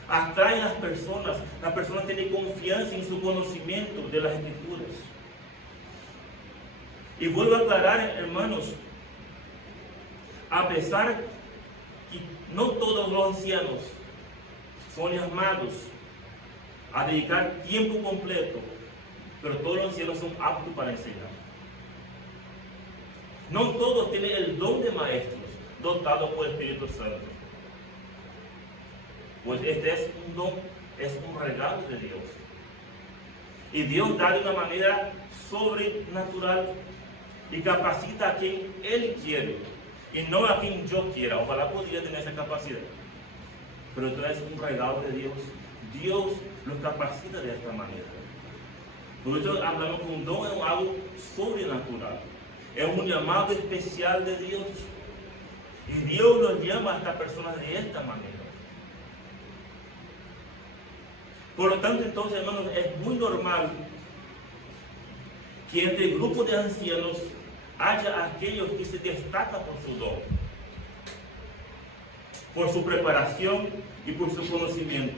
Atrae a las personas tienen confianza en su conocimiento de las Escrituras. Y vuelvo a aclarar, hermanos, a pesar que no todos los ancianos son llamados a dedicar tiempo completo, pero todos los ancianos son aptos para enseñar. No todos tienen el don de maestros dotado por el Espíritu Santo. Pues este es un don, es un regalo de Dios. Y Dios da de una manera sobrenatural y capacita a quien Él quiere y no a quien yo quiera. Ojalá pudiera tener esa capacidad. Pero esto es un regalo de Dios. Dios los capacita de esta manera. Por eso hablamos que un don es algo sobrenatural. Es un llamado especial de Dios. Y Dios nos llama a estas personas de esta manera. Por lo tanto, entonces, hermanos, es muy normal que entre el grupo de ancianos haya aquellos que se destacan por su don, por su preparación y por su conocimiento.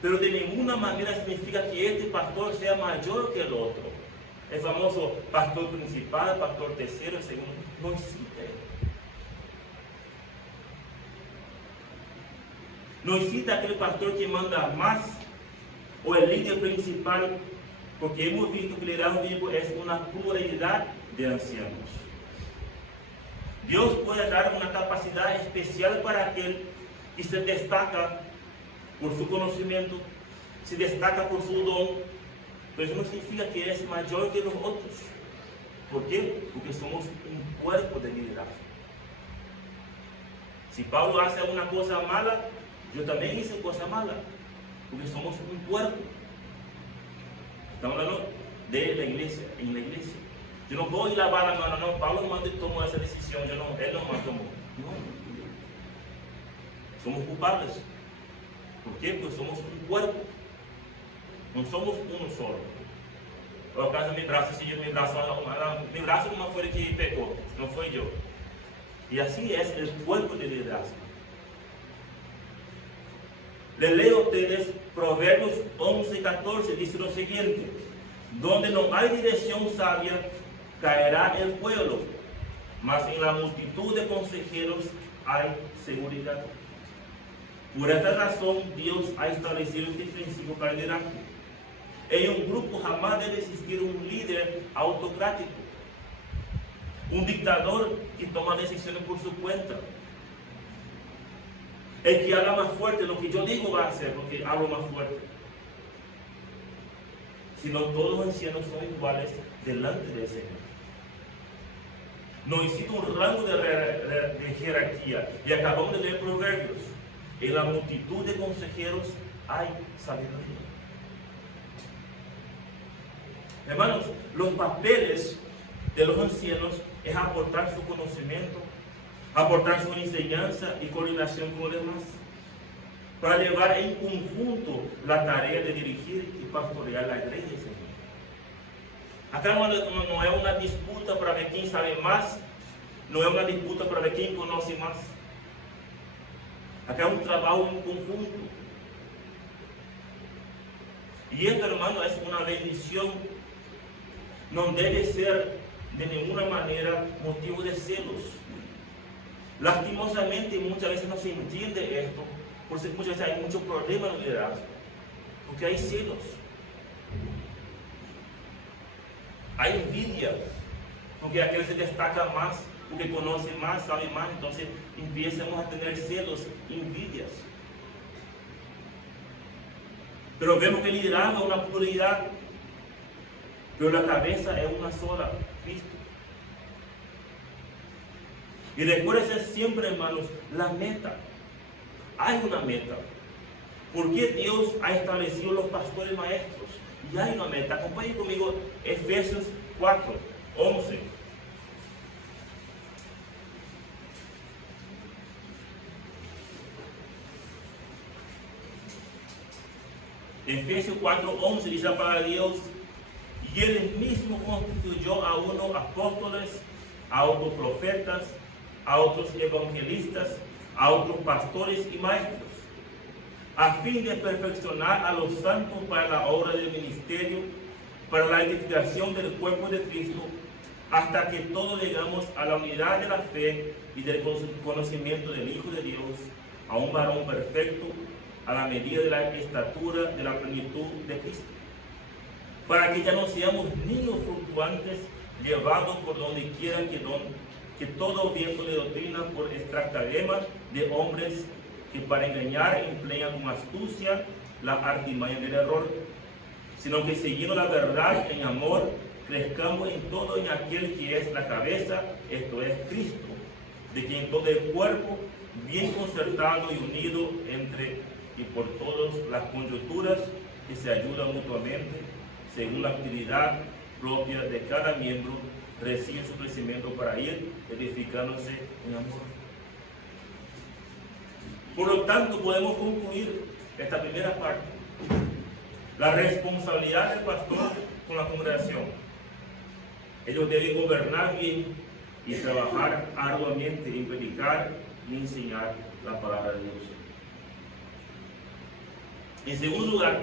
Pero de ninguna manera significa que este pastor sea mayor que el otro. El famoso pastor principal, pastor tercero, segundo, no existe. No existe aquel pastor que manda más o el líder principal, porque hemos visto que el liderazgo bíblico es una pluralidad de ancianos. Dios puede dar una capacidad especial para aquel que se destaca por su conocimiento, se destaca por su don, pero eso no significa que es mayor que los otros. ¿Por qué? Porque somos un cuerpo de liderazgo. Si Pablo hace una cosa mala, yo también hice cosa mala, porque somos un cuerpo. Estamos hablando de la iglesia, en la iglesia. Yo no puedo ir a lavar la mano, no, Pablo tomó esa decisión, él no me tomó. No. Somos culpables. ¿Por qué? Porque somos un cuerpo. No somos uno solo. Por acaso mi brazo no fue el que pecó, no fue yo. Y así es el cuerpo de liderazgo. Les leo a ustedes Proverbios 11:14, dice lo siguiente: donde no hay dirección sabia, caerá el pueblo, mas en la multitud de consejeros hay seguridad. Por esta razón, Dios ha establecido este principio para el liderazgo. En un grupo jamás debe existir un líder autocrático, un dictador que toma decisiones por su cuenta, el que habla más fuerte. Lo que yo digo va a hacer porque hablo más fuerte. Sino todos los ancianos son iguales delante del Señor. no existe un rango de jerarquía. Y acabamos de leer Proverbios. En la multitud de consejeros hay sabiduría. Hermanos, los papeles de los ancianos es aportar su conocimiento, aportar su enseñanza y coordinación con los demás, para llevar en conjunto la tarea de dirigir y pastorear la iglesia. Acá no es una disputa para ver quién sabe más, no es una disputa para ver quién conoce más. Acá es un trabajo en conjunto. Y esto, hermano, es una bendición. No debe ser de ninguna manera motivo de celos. Lastimosamente muchas veces no se entiende esto, porque muchas veces hay muchos problemas en el liderazgo, porque hay celos, hay envidia, porque aquel se destaca más, porque conoce más, sabe más, entonces empiezamos a tener celos, envidias. Pero vemos que el liderazgo es una pluralidad, pero la cabeza es una sola, Cristo. Y recuérdense siempre, hermanos, la meta. Hay una meta. ¿Por qué Dios ha establecido los pastores maestros? Y hay una meta. Acompañen conmigo Efesios 4, 11. Efesios 4, 11 dice la palabra de Dios: y Él mismo constituyó a unos apóstoles, a otros profetas, a otros evangelistas, a otros pastores y maestros, a fin de perfeccionar a los santos para la obra del ministerio, para la edificación del cuerpo de Cristo, hasta que todos llegamos a la unidad de la fe y del conocimiento del Hijo de Dios, a un varón perfecto, a la medida de la estatura de la plenitud de Cristo, para que ya no seamos niños fluctuantes, llevados por donde quiera que todo viento de doctrina por estratagema de hombres que para engañar emplean con astucia la artimaña del error, sino que siguiendo la verdad en amor, crezcamos en todo en aquel que es la cabeza, esto es Cristo, de quien todo el cuerpo, bien concertado y unido entre y por todas las coyunturas que se ayudan mutuamente, según la actividad propia de cada miembro, recibe su crecimiento para ir edificándose en amor. Por lo tanto, podemos concluir esta primera parte. La responsabilidad del pastor con la congregación. Ellos deben gobernar bien y trabajar arduamente en predicar y enseñar la palabra de Dios. En segundo lugar,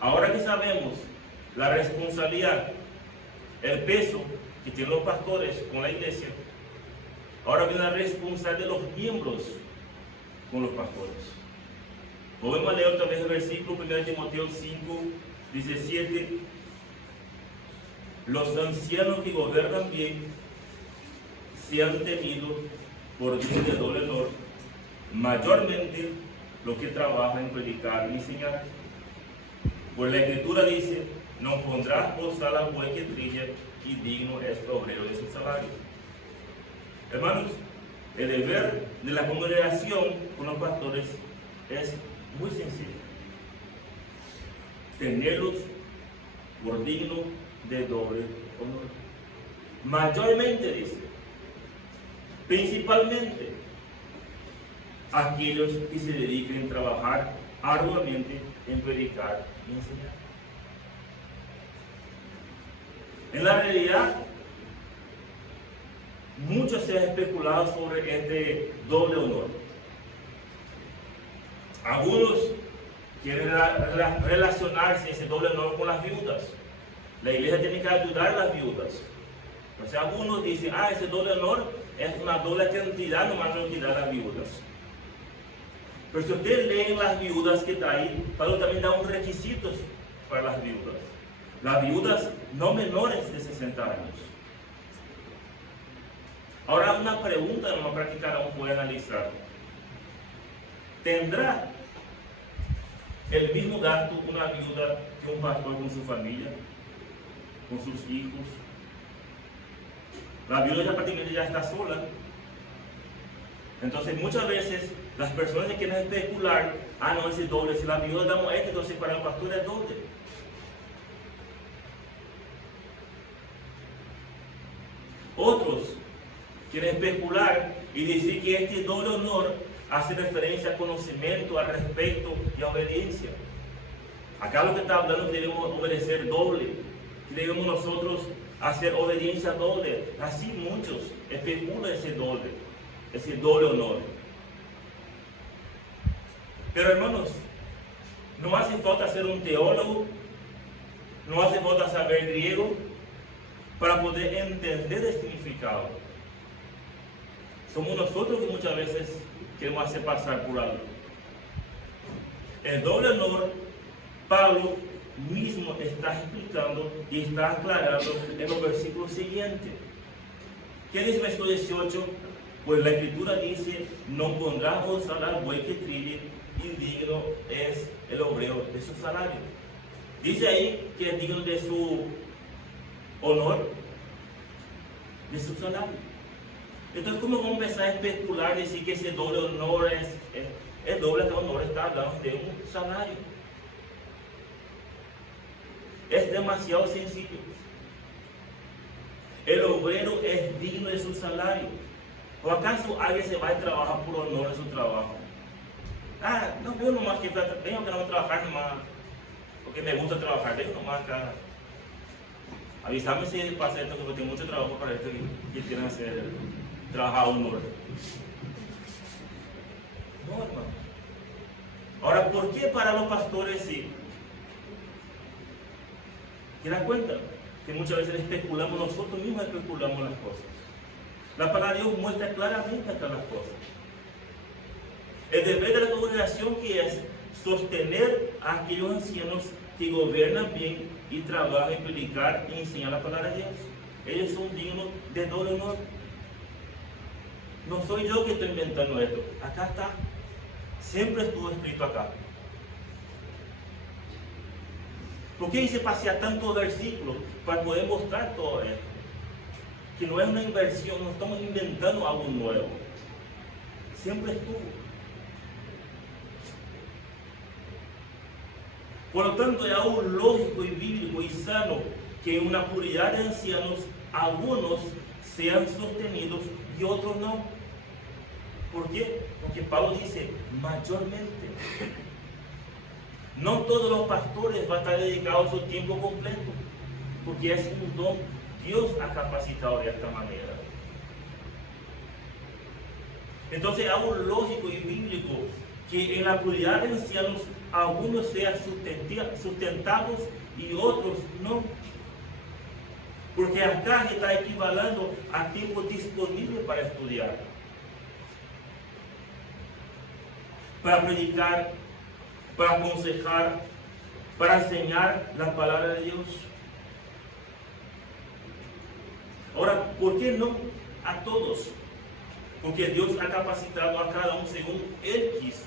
ahora que sabemos la responsabilidad, el peso que tienen los pastores con la iglesia, ahora viene la responsabilidad de los miembros con los pastores. Podemos leer otra vez el versículo 1 Timoteo 5, 17. Los ancianos que gobiernan bien sean temidos por Dios de doble honor, mayormente los que trabajan en predicar y enseñar. Pues la Escritura dice: no pondrás posar al buey que trilla, y digno es el obrero de su salario. Hermanos, el deber de la congregación con los pastores es muy sencillo: tenerlos por digno de doble honor. Mayormente, dice, principalmente aquellos que se dediquen a trabajar arduamente en predicar y enseñar. En la realidad, mucho se ha especulado sobre este doble honor. Algunos quieren relacionarse ese doble honor con las viudas. La iglesia tiene que ayudar a las viudas. Entonces algunos dicen: ese doble honor es una doble cantidad, nomás no que da a las viudas. Pero si ustedes leen las viudas que está ahí, Pablo también da unos requisitos para las viudas. Las viudas no menores de 60 años. Ahora una pregunta nomás para que cada uno pueda analizar. ¿Tendrá el mismo gasto una viuda que un pastor con su familia, con sus hijos? La viuda ya prácticamente ya está sola. Entonces muchas veces las personas que quieren especular, no, ese doble, si la viuda damos esto, entonces para el pastor es doble. Otros quieren especular y decir que este doble honor hace referencia a conocimiento, a respeto y a obediencia. Acá lo que está hablando es que debemos obedecer doble, que debemos nosotros hacer obediencia doble. Así muchos especulan ese doble honor. Pero hermanos, no hace falta ser un teólogo, no hace falta saber griego para poder entender el significado. Somos nosotros que muchas veces queremos hacer pasar por algo. El doble honor, Pablo mismo está explicando y está aclarando en los versículos siguientes. ¿Qué dice el versículo 18? Pues la escritura dice: no pondrás bozal al buey que trille, indigno es el obrero de su salario. Dice ahí que es digno de su honor, de su salario. Entonces, ¿cómo vamos a empezar a especular y decir que ese doble honor el doble honor está hablando de un salario? Es demasiado sencillo. El obrero es digno de su salario. ¿O acaso alguien se va a trabajar por honor de su trabajo? No, yo nomás que tengo que no trabajar nomás porque me gusta trabajar, tengo nomás acá. Avísame si pasa esto, porque tengo mucho trabajo para esto y quieren hacer trabajar a honor. No, hermano. Ahora, ¿por qué para los pastores sí? ¿Te das cuenta? Que muchas veces especulamos, nosotros mismos especulamos las cosas. La palabra de Dios muestra claramente acá las cosas. El deber de la congregación que es sostener a aquellos ancianos que gobiernan bien y trabajan en predicar y enseñar la palabra de Dios. Ellos son dignos de doble honor. No soy yo que estoy inventando esto. Acá está. Siempre estuvo escrito acá. ¿Por qué hice pasear tantos versículos para poder mostrar todo esto? Que no es una inversión, no estamos inventando algo nuevo. Siempre estuvo. Por lo tanto, es algo lógico y bíblico y sano que en una pluralidad de ancianos algunos sean sostenidos y otros no. ¿Por qué? Porque Pablo dice, mayormente. No todos los pastores van a estar dedicados a su tiempo completo, porque es un don. Dios ha capacitado de esta manera. Entonces es algo lógico y bíblico que en la pluralidad de ancianos algunos sean sustentados y otros no. Porque acá está equivalendo a tiempo disponible para estudiar, para predicar, para aconsejar, para enseñar la palabra de Dios. Ahora, ¿por qué no a todos? Porque Dios ha capacitado a cada uno según Él quiso.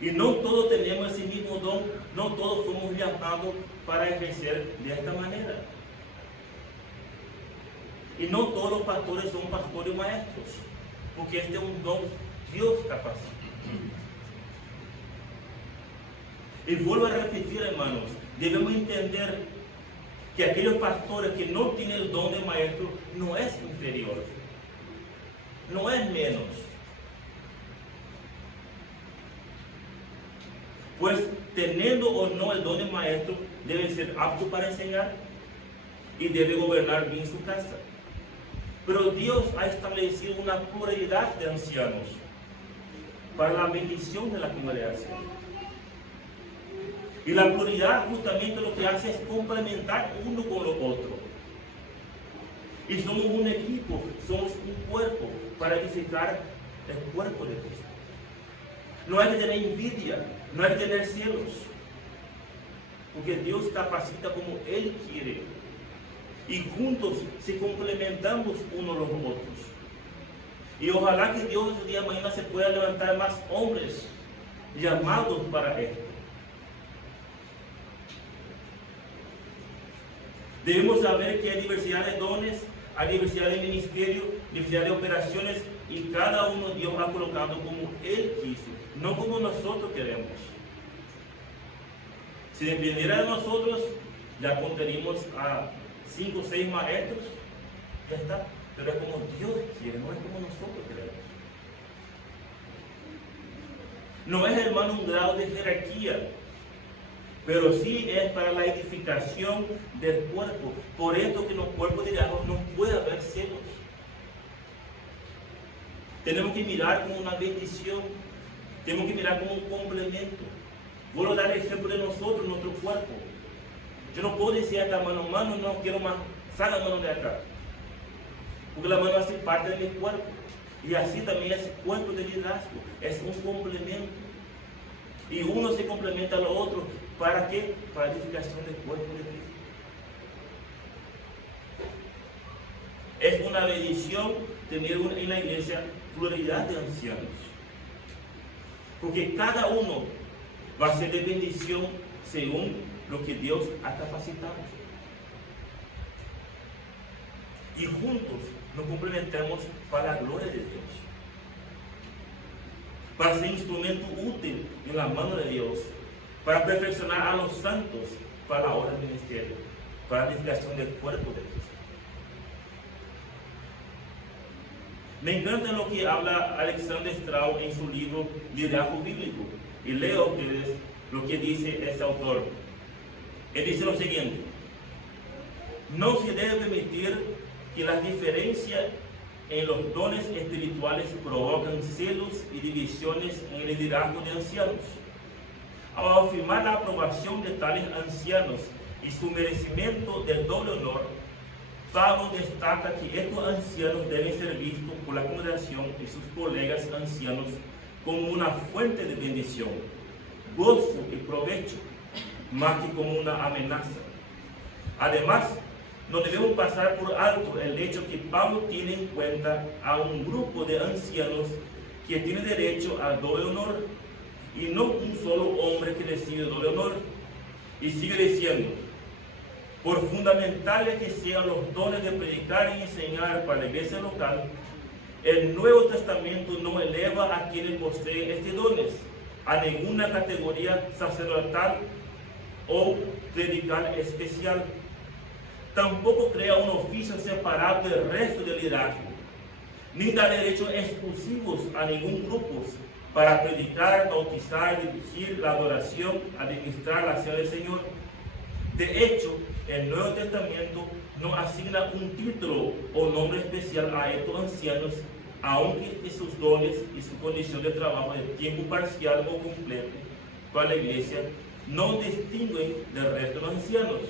Y no todos tenemos ese mismo don, no todos somos llamados para ejercer de esta manera. Y no todos los pastores son pastores maestros, porque este es un don Dios capacita. Y vuelvo a repetir, hermanos, debemos entender que aquellos pastores que no tienen el don de maestro no es inferior, no es menos. Pues teniendo o no el don de maestro, debe ser apto para enseñar y debe gobernar bien su casa. Pero Dios ha establecido una pluralidad de ancianos para la bendición de la congregación. Y la pluralidad justamente lo que hace es complementar uno con lo otro. Y somos un equipo, somos un cuerpo para edificar el cuerpo de Cristo. No hay que tener envidia, no hay que tener celos, porque Dios capacita como Él quiere. Y juntos se complementamos unos los otros. Y ojalá que Dios el día de mañana se pueda levantar más hombres llamados para esto. Debemos saber que hay diversidad de dones, hay diversidad de ministerios, diversidad de operaciones, y cada uno Dios ha colocado como Él quiso, no como nosotros queremos. Si dependiera de nosotros, ya contenemos a 5 o 6 maestros, ya está. Pero es como Dios quiere, no es como nosotros queremos. No es, hermano, un grado de jerarquía, pero sí es para la edificación del cuerpo. Por esto que en los cuerpos de diáconos no puede haber celos. Tenemos que mirar como una bendición, tenemos que mirar como un complemento. Vuelvo a dar el ejemplo de nosotros, nuestro cuerpo. Yo no puedo decir a esta mano, no quiero más, salga la mano de acá. Porque la mano hace parte de mi cuerpo. Y así también ese cuerpo de liderazgo es un complemento. Y uno se complementa al otro. ¿Para qué? Para la edificación del cuerpo de Cristo. Es una bendición tener en la iglesia pluralidad de ancianos. Porque cada uno va a ser de bendición según lo que Dios ha capacitado. Y juntos nos complementamos para la gloria de Dios. Para ser instrumento útil en la mano de Dios. Para perfeccionar a los santos para la obra del ministerio. Para la edificación del cuerpo de Cristo. Me encanta lo que habla Alexander Strauss en su libro Liderazgo Bíblico. Y leo a ustedes lo que dice este autor. Él dice lo siguiente: no se debe permitir que las diferencias en los dones espirituales provocan celos y divisiones en el liderazgo de ancianos. Al afirmar la aprobación de tales ancianos y su merecimiento del doble honor, Pablo destaca que estos ancianos deben ser vistos por la congregación y sus colegas ancianos como una fuente de bendición, gozo y provecho, más que como una amenaza. Además, no debemos pasar por alto el hecho que Pablo tiene en cuenta a un grupo de ancianos que tiene derecho al doble honor y no un solo hombre que recibe doble honor. Y sigue diciendo: por fundamentales que sean los dones de predicar y enseñar para la iglesia local, el Nuevo Testamento no eleva a quienes poseen estos dones a ninguna categoría sacerdotal o clerical especial. Tampoco crea un oficio separado del resto del liderazgo, ni da derechos exclusivos a ningún grupo para predicar, bautizar, dirigir la adoración, administrar la cena del Señor. De hecho, el Nuevo Testamento no asigna un título o nombre especial a estos ancianos, aunque sus dones y su condición de trabajo de tiempo parcial o completo para la iglesia no distinguen del resto de los ancianos.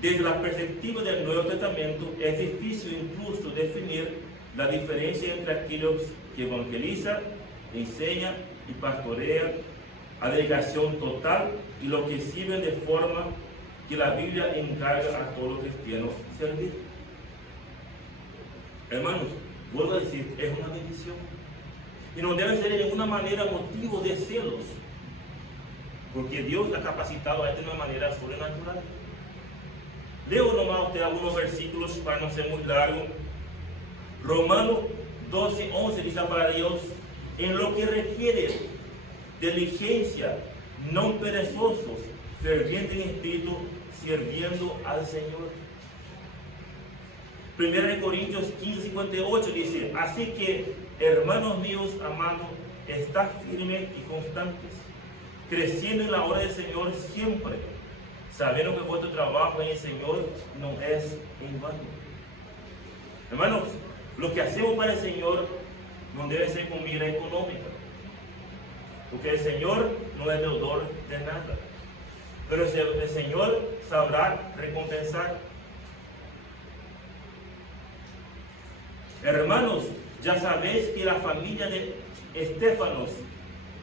Desde la perspectiva del Nuevo Testamento es difícil incluso definir la diferencia entre aquellos que evangelizan, enseñan y pastorean a dedicación total y los que sirven de forma que la Biblia encarga a todos los cristianos servir. Hermanos, vuelvo a decir, es una bendición. Y no debe ser de ninguna manera motivo de celos, porque Dios ha capacitado a él de una manera sobrenatural. Leo nomás a usted algunos versículos para no ser muy largo. Romanos 12:11 dice para Dios: en lo que requiere diligencia, no perezosos, fervientes en espíritu, sirviendo al Señor. 1 Corintios 15:58 dice: así que, hermanos míos amados, estad firmes y constantes, creciendo en la obra del Señor siempre, sabiendo que vuestro trabajo en el Señor no es en vano. Hermanos, lo que hacemos para el Señor no debe ser con mira económica, porque el Señor no es deudor de nada, pero el Señor sabrá recompensar. Hermanos, ya sabéis que la familia de Estéfanos,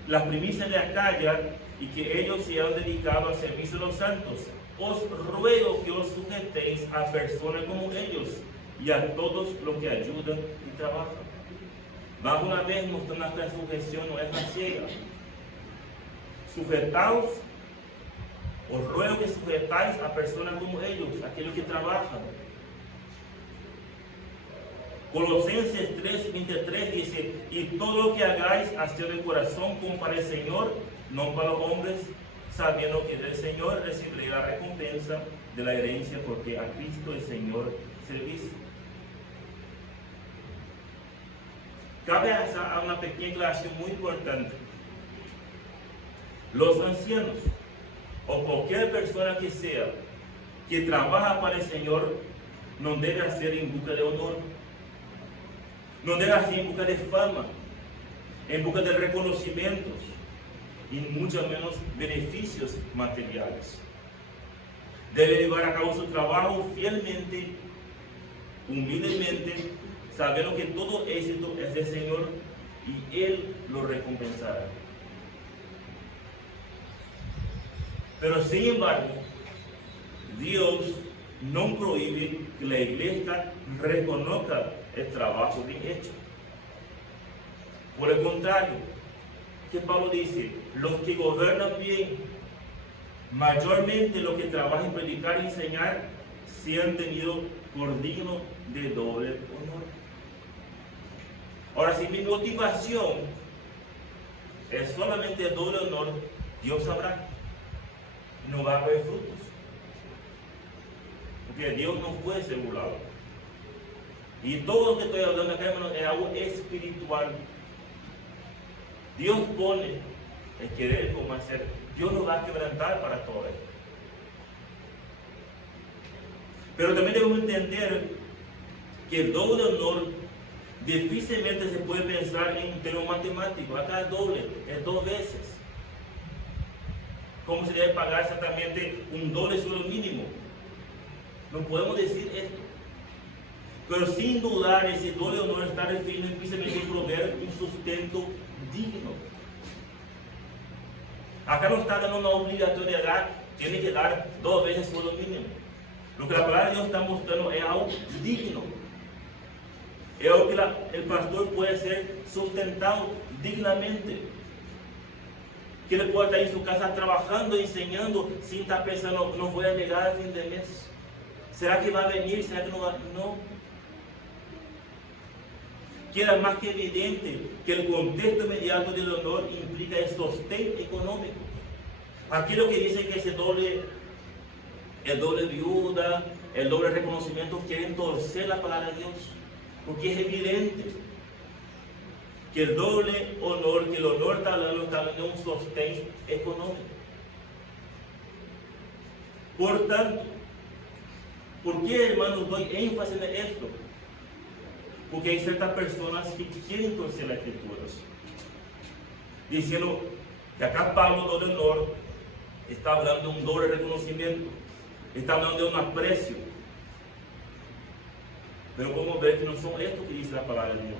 las primicias de Acaya, y que ellos se han dedicado al servicio de los santos, os ruego que os sujetéis a personas como ellos y a todos los que ayudan y trabajan. Más una vez mostrando nuestra sujeción no es la ciega. Sujetaos Os ruego que sujetáis a personas como ellos, aquellos que trabajan. Colosenses 3:23 dice, y todo lo que hagáis, haced de corazón como para el Señor, no para los hombres, sabiendo que del Señor recibiréis la recompensa de la herencia, porque a Cristo el Señor servís. Cabe hacer una pequeña aclaración muy importante. Los ancianos, o cualquier persona que sea, que trabaja para el Señor, no debe hacer en busca de honor. No debe hacer en busca de fama, en busca de reconocimientos y mucho menos beneficios materiales. Debe llevar a cabo su trabajo fielmente, humildemente, sabiendo que todo éxito es del Señor y Él lo recompensará. Pero sin embargo, Dios no prohíbe que la iglesia reconozca el trabajo bien hecho. Por el contrario, que Pablo dice, los que gobiernan bien, mayormente los que trabajan en predicar y enseñar, sean tenidos por digno de doble honor. Ahora, si mi motivación es solamente el doble honor, Dios sabrá, no va a haber frutos. Porque Dios no puede ser burlado. Y todo lo que estoy hablando acá, hermano, es algo espiritual. Dios pone el querer como hacer. Dios nos va a quebrantar para todo esto. Pero también debemos entender que el doble honor difícilmente se puede pensar en términos matemáticos. Acá es doble, es 2 veces. ¿Cómo se debe pagar exactamente un doble sueldo mínimo? No podemos decir esto. Pero sin dudar, ese doble honor está refiriendo precisamente en proveer un sustento digno. Acá no está dando una obligatoriedad, tiene que dar 2 veces sueldo mínimo. Lo que la palabra de Dios está mostrando es algo digno. Es algo que el pastor puede ser sustentado dignamente. Que él puede estar en su casa trabajando, enseñando, sin estar pensando, no voy a llegar al fin de mes. ¿Será que va a venir? ¿Será que no va? No. Queda más que evidente que el contexto inmediato del honor implica el sostén económico. Aquello que dicen que el doble viuda, el doble reconocimiento, quieren torcer la palabra de Dios. Porque es evidente que el doble honor, que el honor está hablando de un sostén económico. Por tanto, ¿por qué, hermanos, doy énfasis en esto? Porque hay ciertas personas que quieren torcer las escrituras, diciendo que acá Pablo, doble honor, está hablando de un doble reconocimiento, está hablando de un aprecio. Pero como ver que no son esto que dice la palabra de Dios.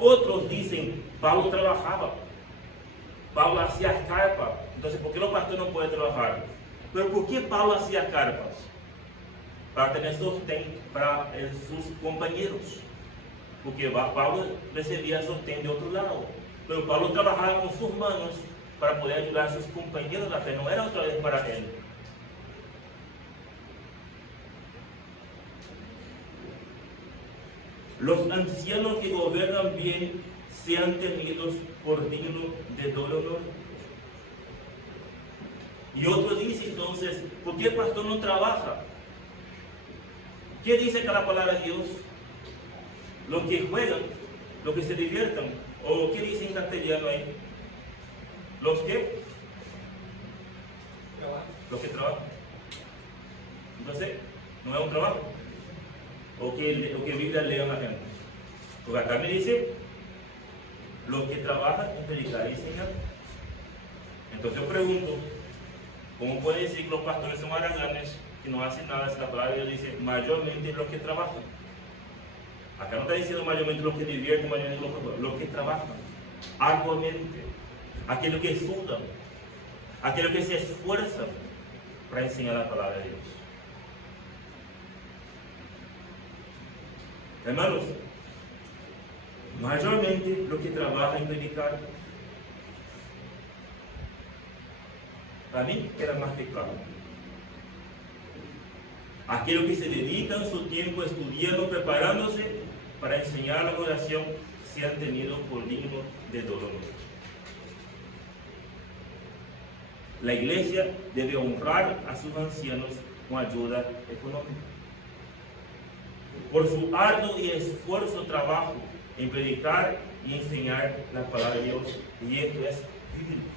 Otros dicen, Pablo trabajaba, Pablo hacía carpas, entonces ¿por qué los pastores no pueden trabajar? Pero ¿por qué Pablo hacía carpas? Para tener sostén para sus compañeros. Porque Pablo recibía sostén de otro lado. Pero Pablo trabajaba con sus manos para poder ayudar a sus compañeros de la fe. No era otra vez para él. Los ancianos que gobiernan bien sean tenidos por dignos de doble honor. Y otro dice entonces, ¿por qué el pastor no trabaja? ¿Qué dice acá la palabra de Dios? Los que juegan, los que se diviertan. ¿O qué dice en castellano ahí? ¿Los que? Los que trabajan. Entonces, no es un trabajo. O que Biblia lea a la gente. Porque acá me dice, los que trabajan en predicar y enseñar. Entonces yo pregunto, ¿cómo puede decir que los pastores son haraganes que no hacen nada si la palabra de Dios dice mayormente los que trabajan? Acá no está diciendo mayormente los que divierten, mayormente los que trabajan, arduamente, aquellos que sudan, aquellos que se esfuerzan para enseñar la palabra de Dios. Hermanos, mayormente los que trabajan en predicar. Para mí era más que claro. Aquellos que se dedican su tiempo estudiando, preparándose para enseñar la oración, sean tenidos por dignos de dolor. La iglesia debe honrar a sus ancianos con ayuda económica. Por su arduo y esfuerzo trabajo en predicar y enseñar la palabra de Dios. Y esto es bíblico.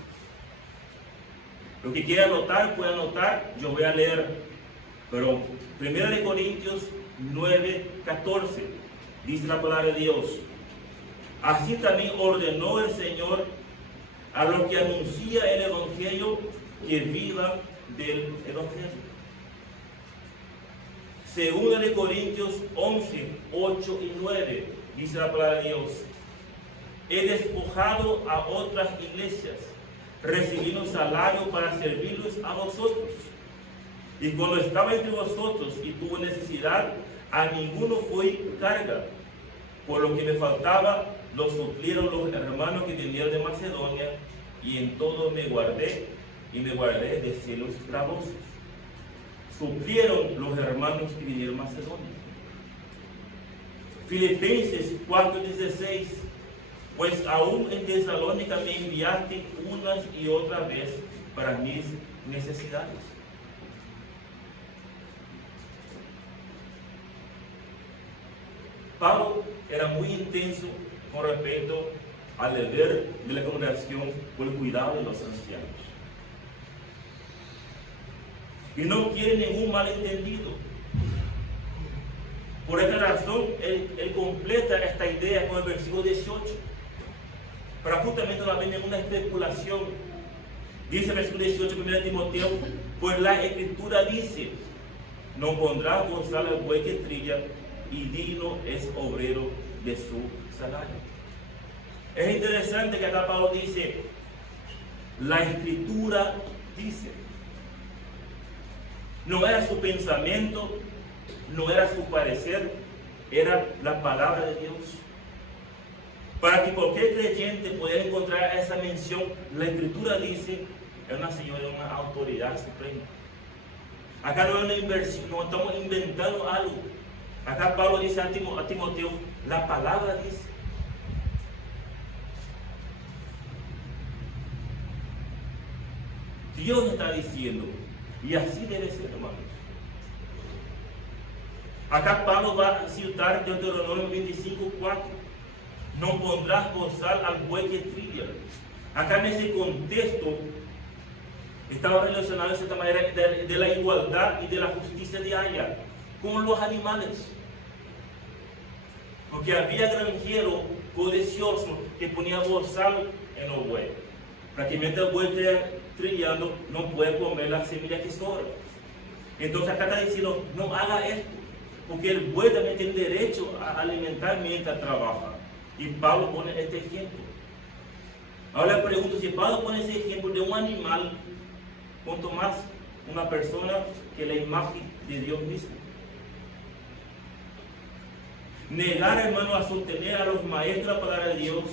Lo que quiera anotar, puede anotar. Yo voy a leer, pero 1 Corintios 9:14 dice la palabra de Dios. Así también ordenó el Señor a los que anuncia el Evangelio que vivan del Evangelio. 2 Corintios 11:8-9 dice la palabra de Dios. He despojado a otras iglesias, recibiendo salario para servirlos a vosotros. Y cuando estaba entre vosotros y tuve necesidad, a ninguno fue carga. Por lo que me faltaba, lo suplieron los hermanos que vinieron de Macedonia, y en todo me guardé, y me guardé de celos gravosos. Suplieron los hermanos que vinieron de Macedonia. Filipenses 4:16. Pues aún en Tesalónica me enviaste unas y otra vez para mis necesidades. Pablo era muy intenso con respecto al deber de la congregación por el cuidado de los ancianos. Y no quiere ningún malentendido. Por esta razón, él completa esta idea con el versículo 18. Para justamente no haber ninguna especulación. Dice el versículo 18, 1 Timoteo, pues la Escritura dice, no pondrás bozal al buey que trilla, y digno es obrero de su salario. Es interesante que acá Pablo dice, la Escritura dice. No era su pensamiento, no era su parecer, era la palabra de Dios. Para que cualquier creyente pudiera encontrar esa mención, la Escritura dice, es una señora, una autoridad suprema. Acá no es una inversión, no estamos inventando algo. Acá Pablo dice a Timoteo, la palabra dice. Dios está diciendo, y así debe ser, hermanos. Acá Pablo va a citar Deuteronomio 25:4. No pondrás bozal al buey que trilla. Acá en ese contexto estaba relacionado de cierta manera de la igualdad y de la justicia diaria con los animales. Porque había granjeros codiciosos que ponían bozal en los bueyes. Para que mientras el buey esté trillando, no puede comer la semilla que sobra. Entonces acá está diciendo, no haga esto. Porque el buey también tiene derecho a alimentar mientras trabaja. Y Pablo pone este ejemplo. Ahora le pregunto, si Pablo pone ese ejemplo de un animal, ¿cuánto más una persona que la imagen de Dios mismo? Negar, hermano, a sostener a los maestros de la palabra de Dios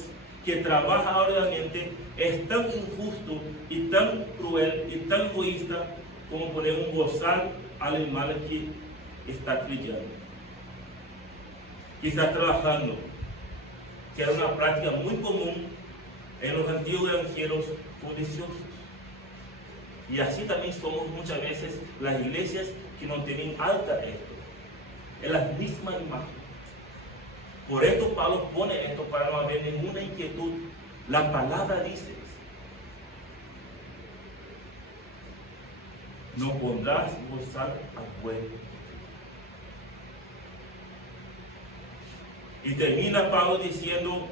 que trabajan arduamente es tan injusto y tan cruel y tan egoísta como poner un bozal al animal que está trillando, que está trabajando, que era una práctica muy común en los antiguos granjeros codiciosos. Y así también somos muchas veces las iglesias que no tienen alta esto, en las mismas imágenes. Por esto Pablo pone esto para no haber ninguna inquietud. La palabra dice, no pondrás bozal al buey. Y termina Pablo diciendo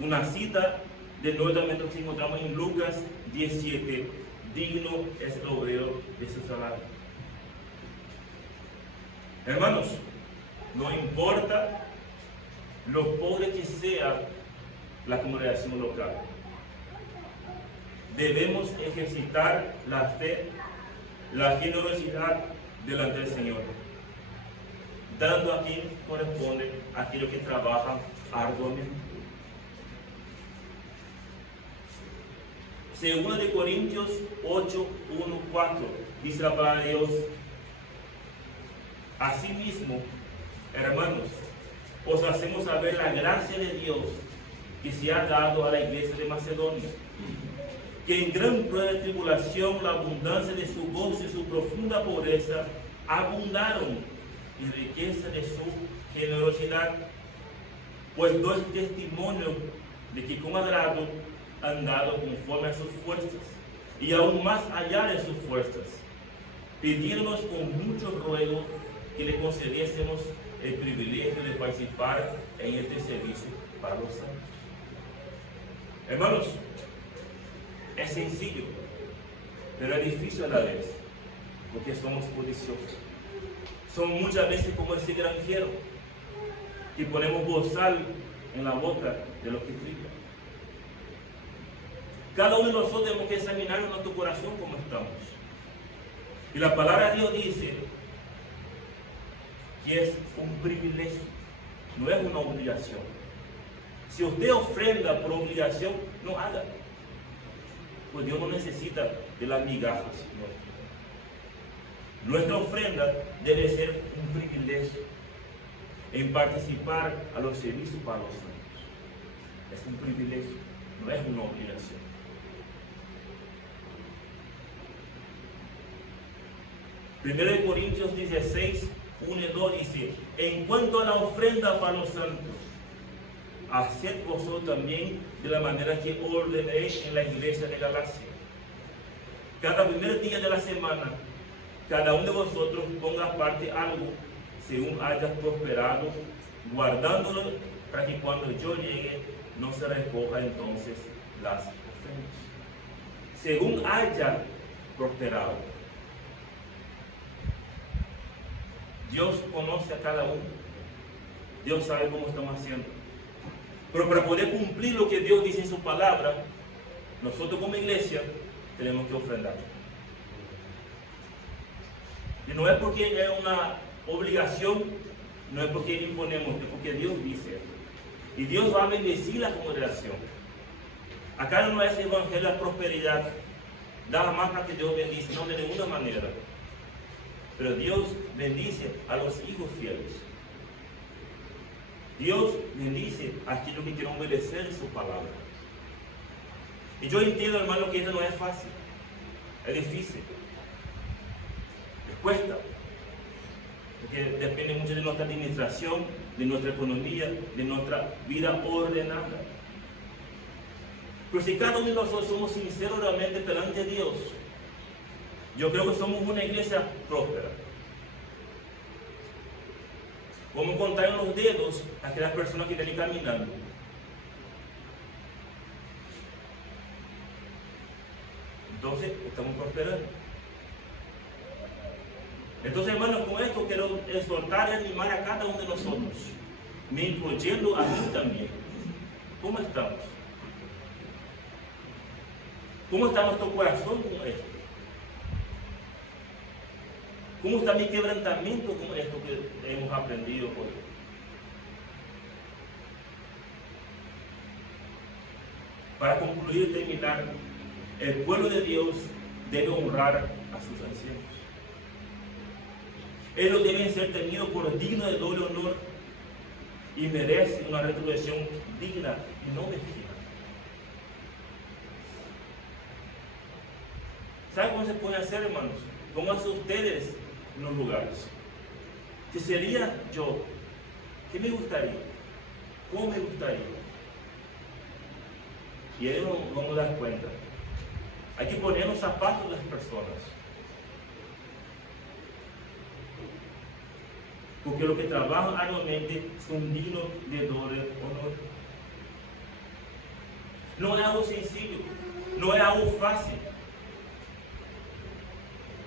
una cita del Nuevo Testamento que encontramos en Lucas 17, digno es el obrero de su salario. Hermanos, no importa lo pobre que sea la congregación local, debemos ejercitar la fe, la generosidad delante del Señor, dando a quien corresponde a aquellos que trabajan arduamente. Segunda de Corintios 8, 1, 4, dice la palabra de Dios: asimismo, hermanos, os hacemos saber la gracia de Dios que se ha dado a la iglesia de Macedonia, que en gran prueba de tribulación la abundancia de su gozo y su profunda pobreza abundaron en riqueza de su generosidad, pues doy testimonio de que con agrado han dado conforme a sus fuerzas, y aún más allá de sus fuerzas, pidiéndonos con mucho ruego que le concediésemos el privilegio de participar en este servicio para los santos. Hermanos, es sencillo, pero es difícil a la vez, porque somos codiciosos. Somos muchas veces como ese granjero, que ponemos bozal en la boca de los que trilla. Cada uno de nosotros tenemos que examinar en nuestro corazón cómo estamos. Y la palabra de Dios dice que es un privilegio, no es una obligación. Si usted ofrenda por obligación, no haga. Pues Dios no necesita de las migajas nuestras. Nuestra ofrenda debe ser un privilegio en participar a los servicios para los santos. Es un privilegio, no es una obligación. Primero de Corintios 16, 1 y 2 dice: en cuanto a la ofrenda para los santos, haced vosotros también de la manera que ordené en la iglesia de Galacia. Cada primer día de la semana, cada uno de vosotros ponga aparte algo, según hayas prosperado, guardándolo para que cuando yo llegue no se recoja entonces las ofrendas. Según haya prosperado. Dios conoce a cada uno. Dios sabe cómo estamos haciendo. Pero para poder cumplir lo que Dios dice en su palabra, nosotros como iglesia tenemos que ofrendar. Y no es porque es una obligación, no es porque imponemos, es porque Dios dice. Y Dios va a bendecir la congregación. Acá no es el evangelio de la prosperidad, da más para que Dios bendice, no de ninguna manera. Pero Dios bendice a los hijos fieles. Dios bendice a aquellos que quieren obedecer su palabra. Y yo entiendo, hermano, que esto no es fácil. Es difícil. Les cuesta. Porque depende mucho de nuestra administración, de nuestra economía, de nuestra vida ordenada. Pero si cada uno de nosotros somos sinceros realmente delante de Dios, yo creo que somos una iglesia próspera. ¿Cómo contar en los dedos a aquellas personas que vienen caminando? Entonces, estamos prosperando. Entonces, hermanos, con esto quiero exhortar y animar a cada uno de nosotros, me incluyendo a mí también. ¿Cómo estamos? ¿Cómo está nuestro corazón con esto? ¿Cómo está mi quebrantamiento con esto que hemos aprendido hoy? Para concluir y terminar, el pueblo de Dios debe honrar a sus ancianos. Ellos deben ser tenidos por dignos de doble honor y merecen una retribución digna y no mezquina. ¿Saben cómo se puede hacer, hermanos? Pónganse ustedes en los lugares. ¿Qué sería yo? ¿Qué me gustaría? ¿Cómo me gustaría? Y ahí nos vamos a dar cuenta. Hay que poner los zapatos de las personas. Porque los que trabajan arduamente son dignos de doble honor. No es algo sencillo, no es algo fácil.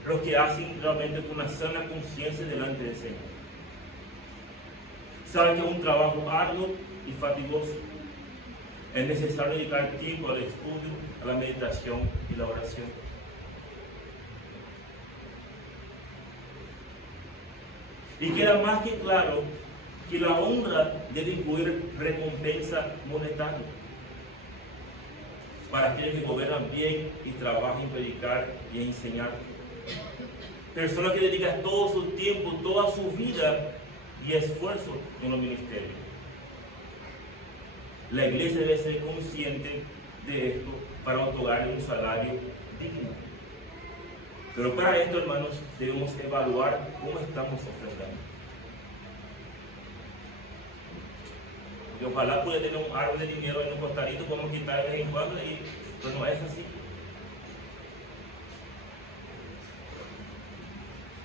Los que hacen realmente con una sana conciencia delante del Señor. Saben que es un trabajo arduo y fatigoso. Es necesario dedicar tiempo al estudio, a la meditación y la oración. Y queda más que claro que la honra debe incluir recompensa monetaria. para aquellos que gobiernan bien y trabajan en predicar y en enseñar. Personas que dedican todo su tiempo, toda su vida y esfuerzo en los ministerios. La iglesia debe ser consciente de esto para otorgarle un salario digno. Pero para esto, hermanos, debemos evaluar cómo estamos ofrendando. Porque ojalá pueda tener un árbol de dinero en un costarito, podemos quitar de vez en cuando, pero no es así.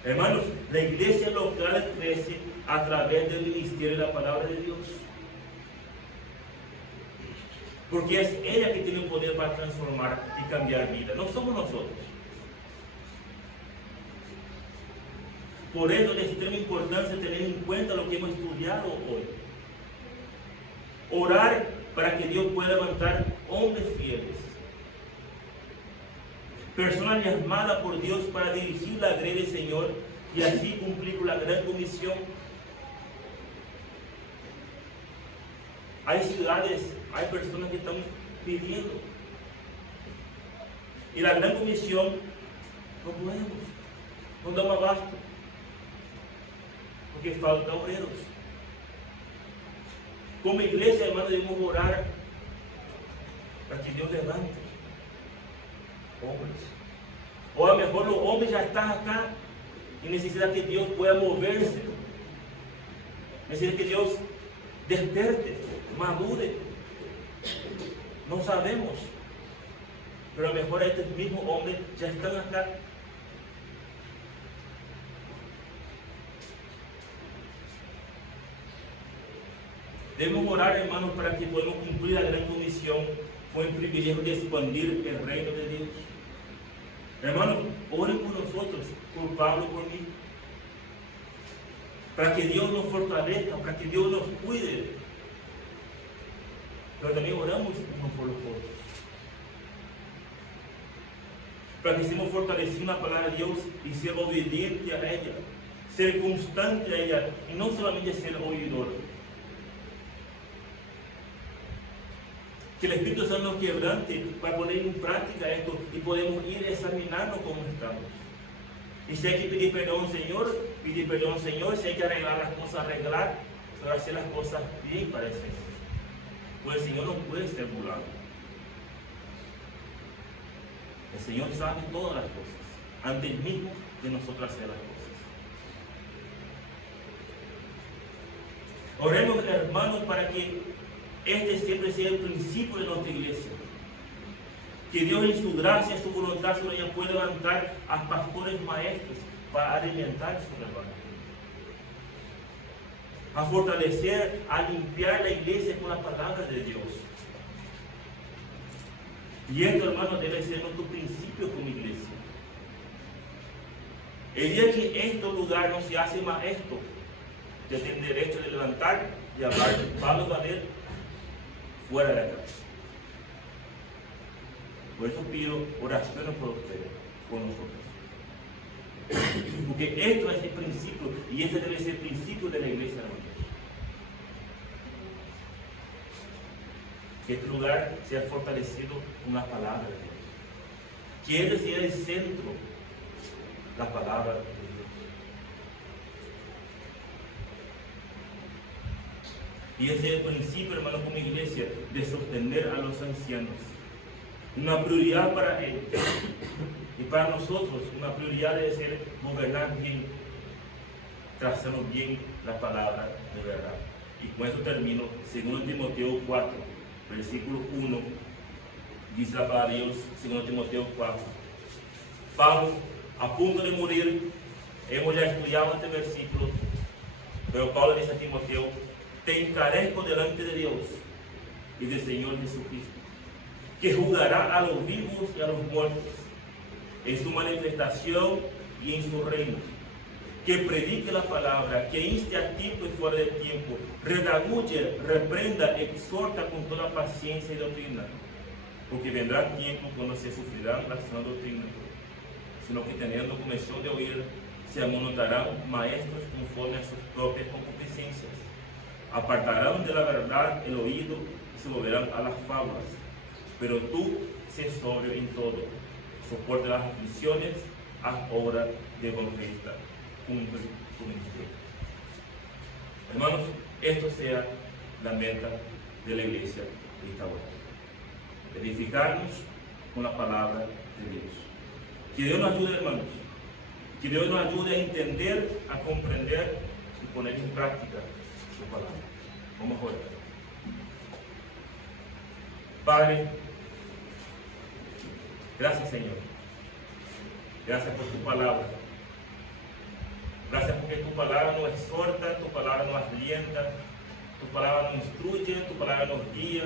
Hermanos, la iglesia local crece a través del ministerio de la palabra de Dios. Porque es ella que tiene el poder para transformar y cambiar vida, no somos nosotros. Por eso es de extrema importancia tener en cuenta lo que hemos estudiado hoy. Orar para que Dios pueda levantar hombres fieles. Personas llamadas por Dios para dirigir la grey del Señor y así cumplir con la gran comisión. Hay ciudades, hay personas que están pidiendo. Y la gran comisión no podemos, no damos abasto, porque faltan obreros. Como iglesia, hermanos, debemos orar para que Dios levante hombres. O a lo mejor los hombres ya están acá y necesitan que Dios pueda moverse. Necesitan que Dios despierte, madure. No sabemos. Pero a lo mejor estos mismos hombres ya están acá. Debemos orar, hermanos, para que podamos cumplir la gran comisión con el privilegio de expandir el reino de Dios. Hermanos, oren por nosotros, por Pablo, por mí, para que Dios nos fortalezca, para que Dios nos cuide. Pero también oramos unos por los otros, para que seamos fortalecidos en la palabra de Dios y ser obedientes a ella, ser constante a ella, y no solamente ser oidor. Que el Espíritu Santo nos quebrante para poner en práctica esto y podemos ir examinando cómo estamos. Y si hay que pedir perdón al Señor, pedir perdón al Señor. Si hay que arreglar las cosas, arreglar, pero hacer las cosas bien para el Señor. Pues el Señor no puede ser burlado. El Señor sabe todas las cosas, antes mismo de nosotros hacer las cosas. Oremos, hermanos, para que este siempre sea el principio de nuestra iglesia. Que Dios en su gracia, en su voluntad sobre ella pueda levantar a pastores maestros para alimentar su rebaño. A fortalecer, a limpiar la iglesia con la palabra de Dios. Y esto, hermanos, debe ser nuestro principio como iglesia. El día que este lugar no se hace más esto, que tiene derecho de levantar y hablar de Pablo Valer fuera de acá. Por eso pido oraciones por ustedes, por nosotros. Porque esto es el principio, y este debe ser el principio de la iglesia, hermanos. Que este lugar sea fortalecido con la palabra de Dios. Que este sea el centro, la palabra de Dios. Y ese es el principio, hermanos, como iglesia, de sostener a los ancianos. Una prioridad para ellos. Y para nosotros, una prioridad debe ser gobernar bien, trazando bien la palabra de verdad. Y con eso termino. 2 Timoteo 4, versículo 1, dice la palabra de Dios, 2 Timoteo 4. Pablo, a punto de morir, hemos ya estudiado este versículo, pero Pablo dice a Timoteo: te encarezco delante de Dios y del Señor Jesucristo, que juzgará a los vivos y a los muertos en su manifestación y en su reino. Que predique la palabra, que inste a tiempo y fuera de tiempo, redarguye, reprenda, exhorta con toda paciencia y doctrina, porque vendrá tiempo cuando se sufrirán la sana doctrina, sino que teniendo comezón de oír, se amonotarán maestros conforme a sus propias concupiscencias, apartarán de la verdad el oído y se volverán a las fábulas. pero tú sé sobrio en todo, soporte las aflicciones, haz obra de evangelista, cumple tu ministerio. Hermanos, esto sea la meta de la iglesia de esta hora. Edificarnos con la palabra de Dios. Que Dios nos ayude, hermanos. Que Dios nos ayude a entender, a comprender y poner en práctica su palabra. Vamos a orar. Padre, gracias, Señor. Gracias por tu palabra. Gracias porque tu palabra nos exhorta, tu palabra nos alienta, tu palabra nos instruye, tu palabra nos guía.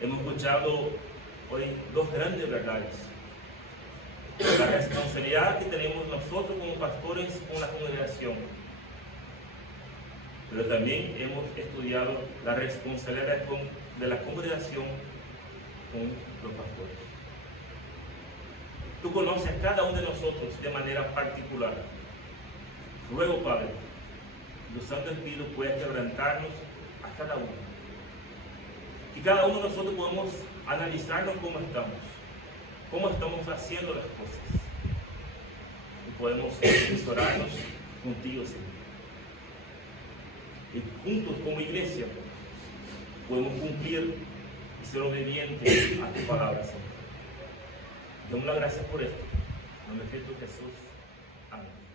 Hemos escuchado hoy dos grandes verdades. La responsabilidad que tenemos nosotros como pastores con la congregación. Pero también hemos estudiado la responsabilidad de la congregación con los pastores. Tú conoces a cada uno de nosotros de manera particular. Ruego, Padre, tu Santo Espíritu pueda quebrantarnos a cada uno. Y cada uno de nosotros podemos analizarnos cómo estamos haciendo las cosas. Y podemos asesorarnos contigo, Señor. Y juntos como iglesia podemos cumplir y ser obedientes a tu palabra, Señor. Damos las gracias por esto. En el nombre de Jesús. Amén.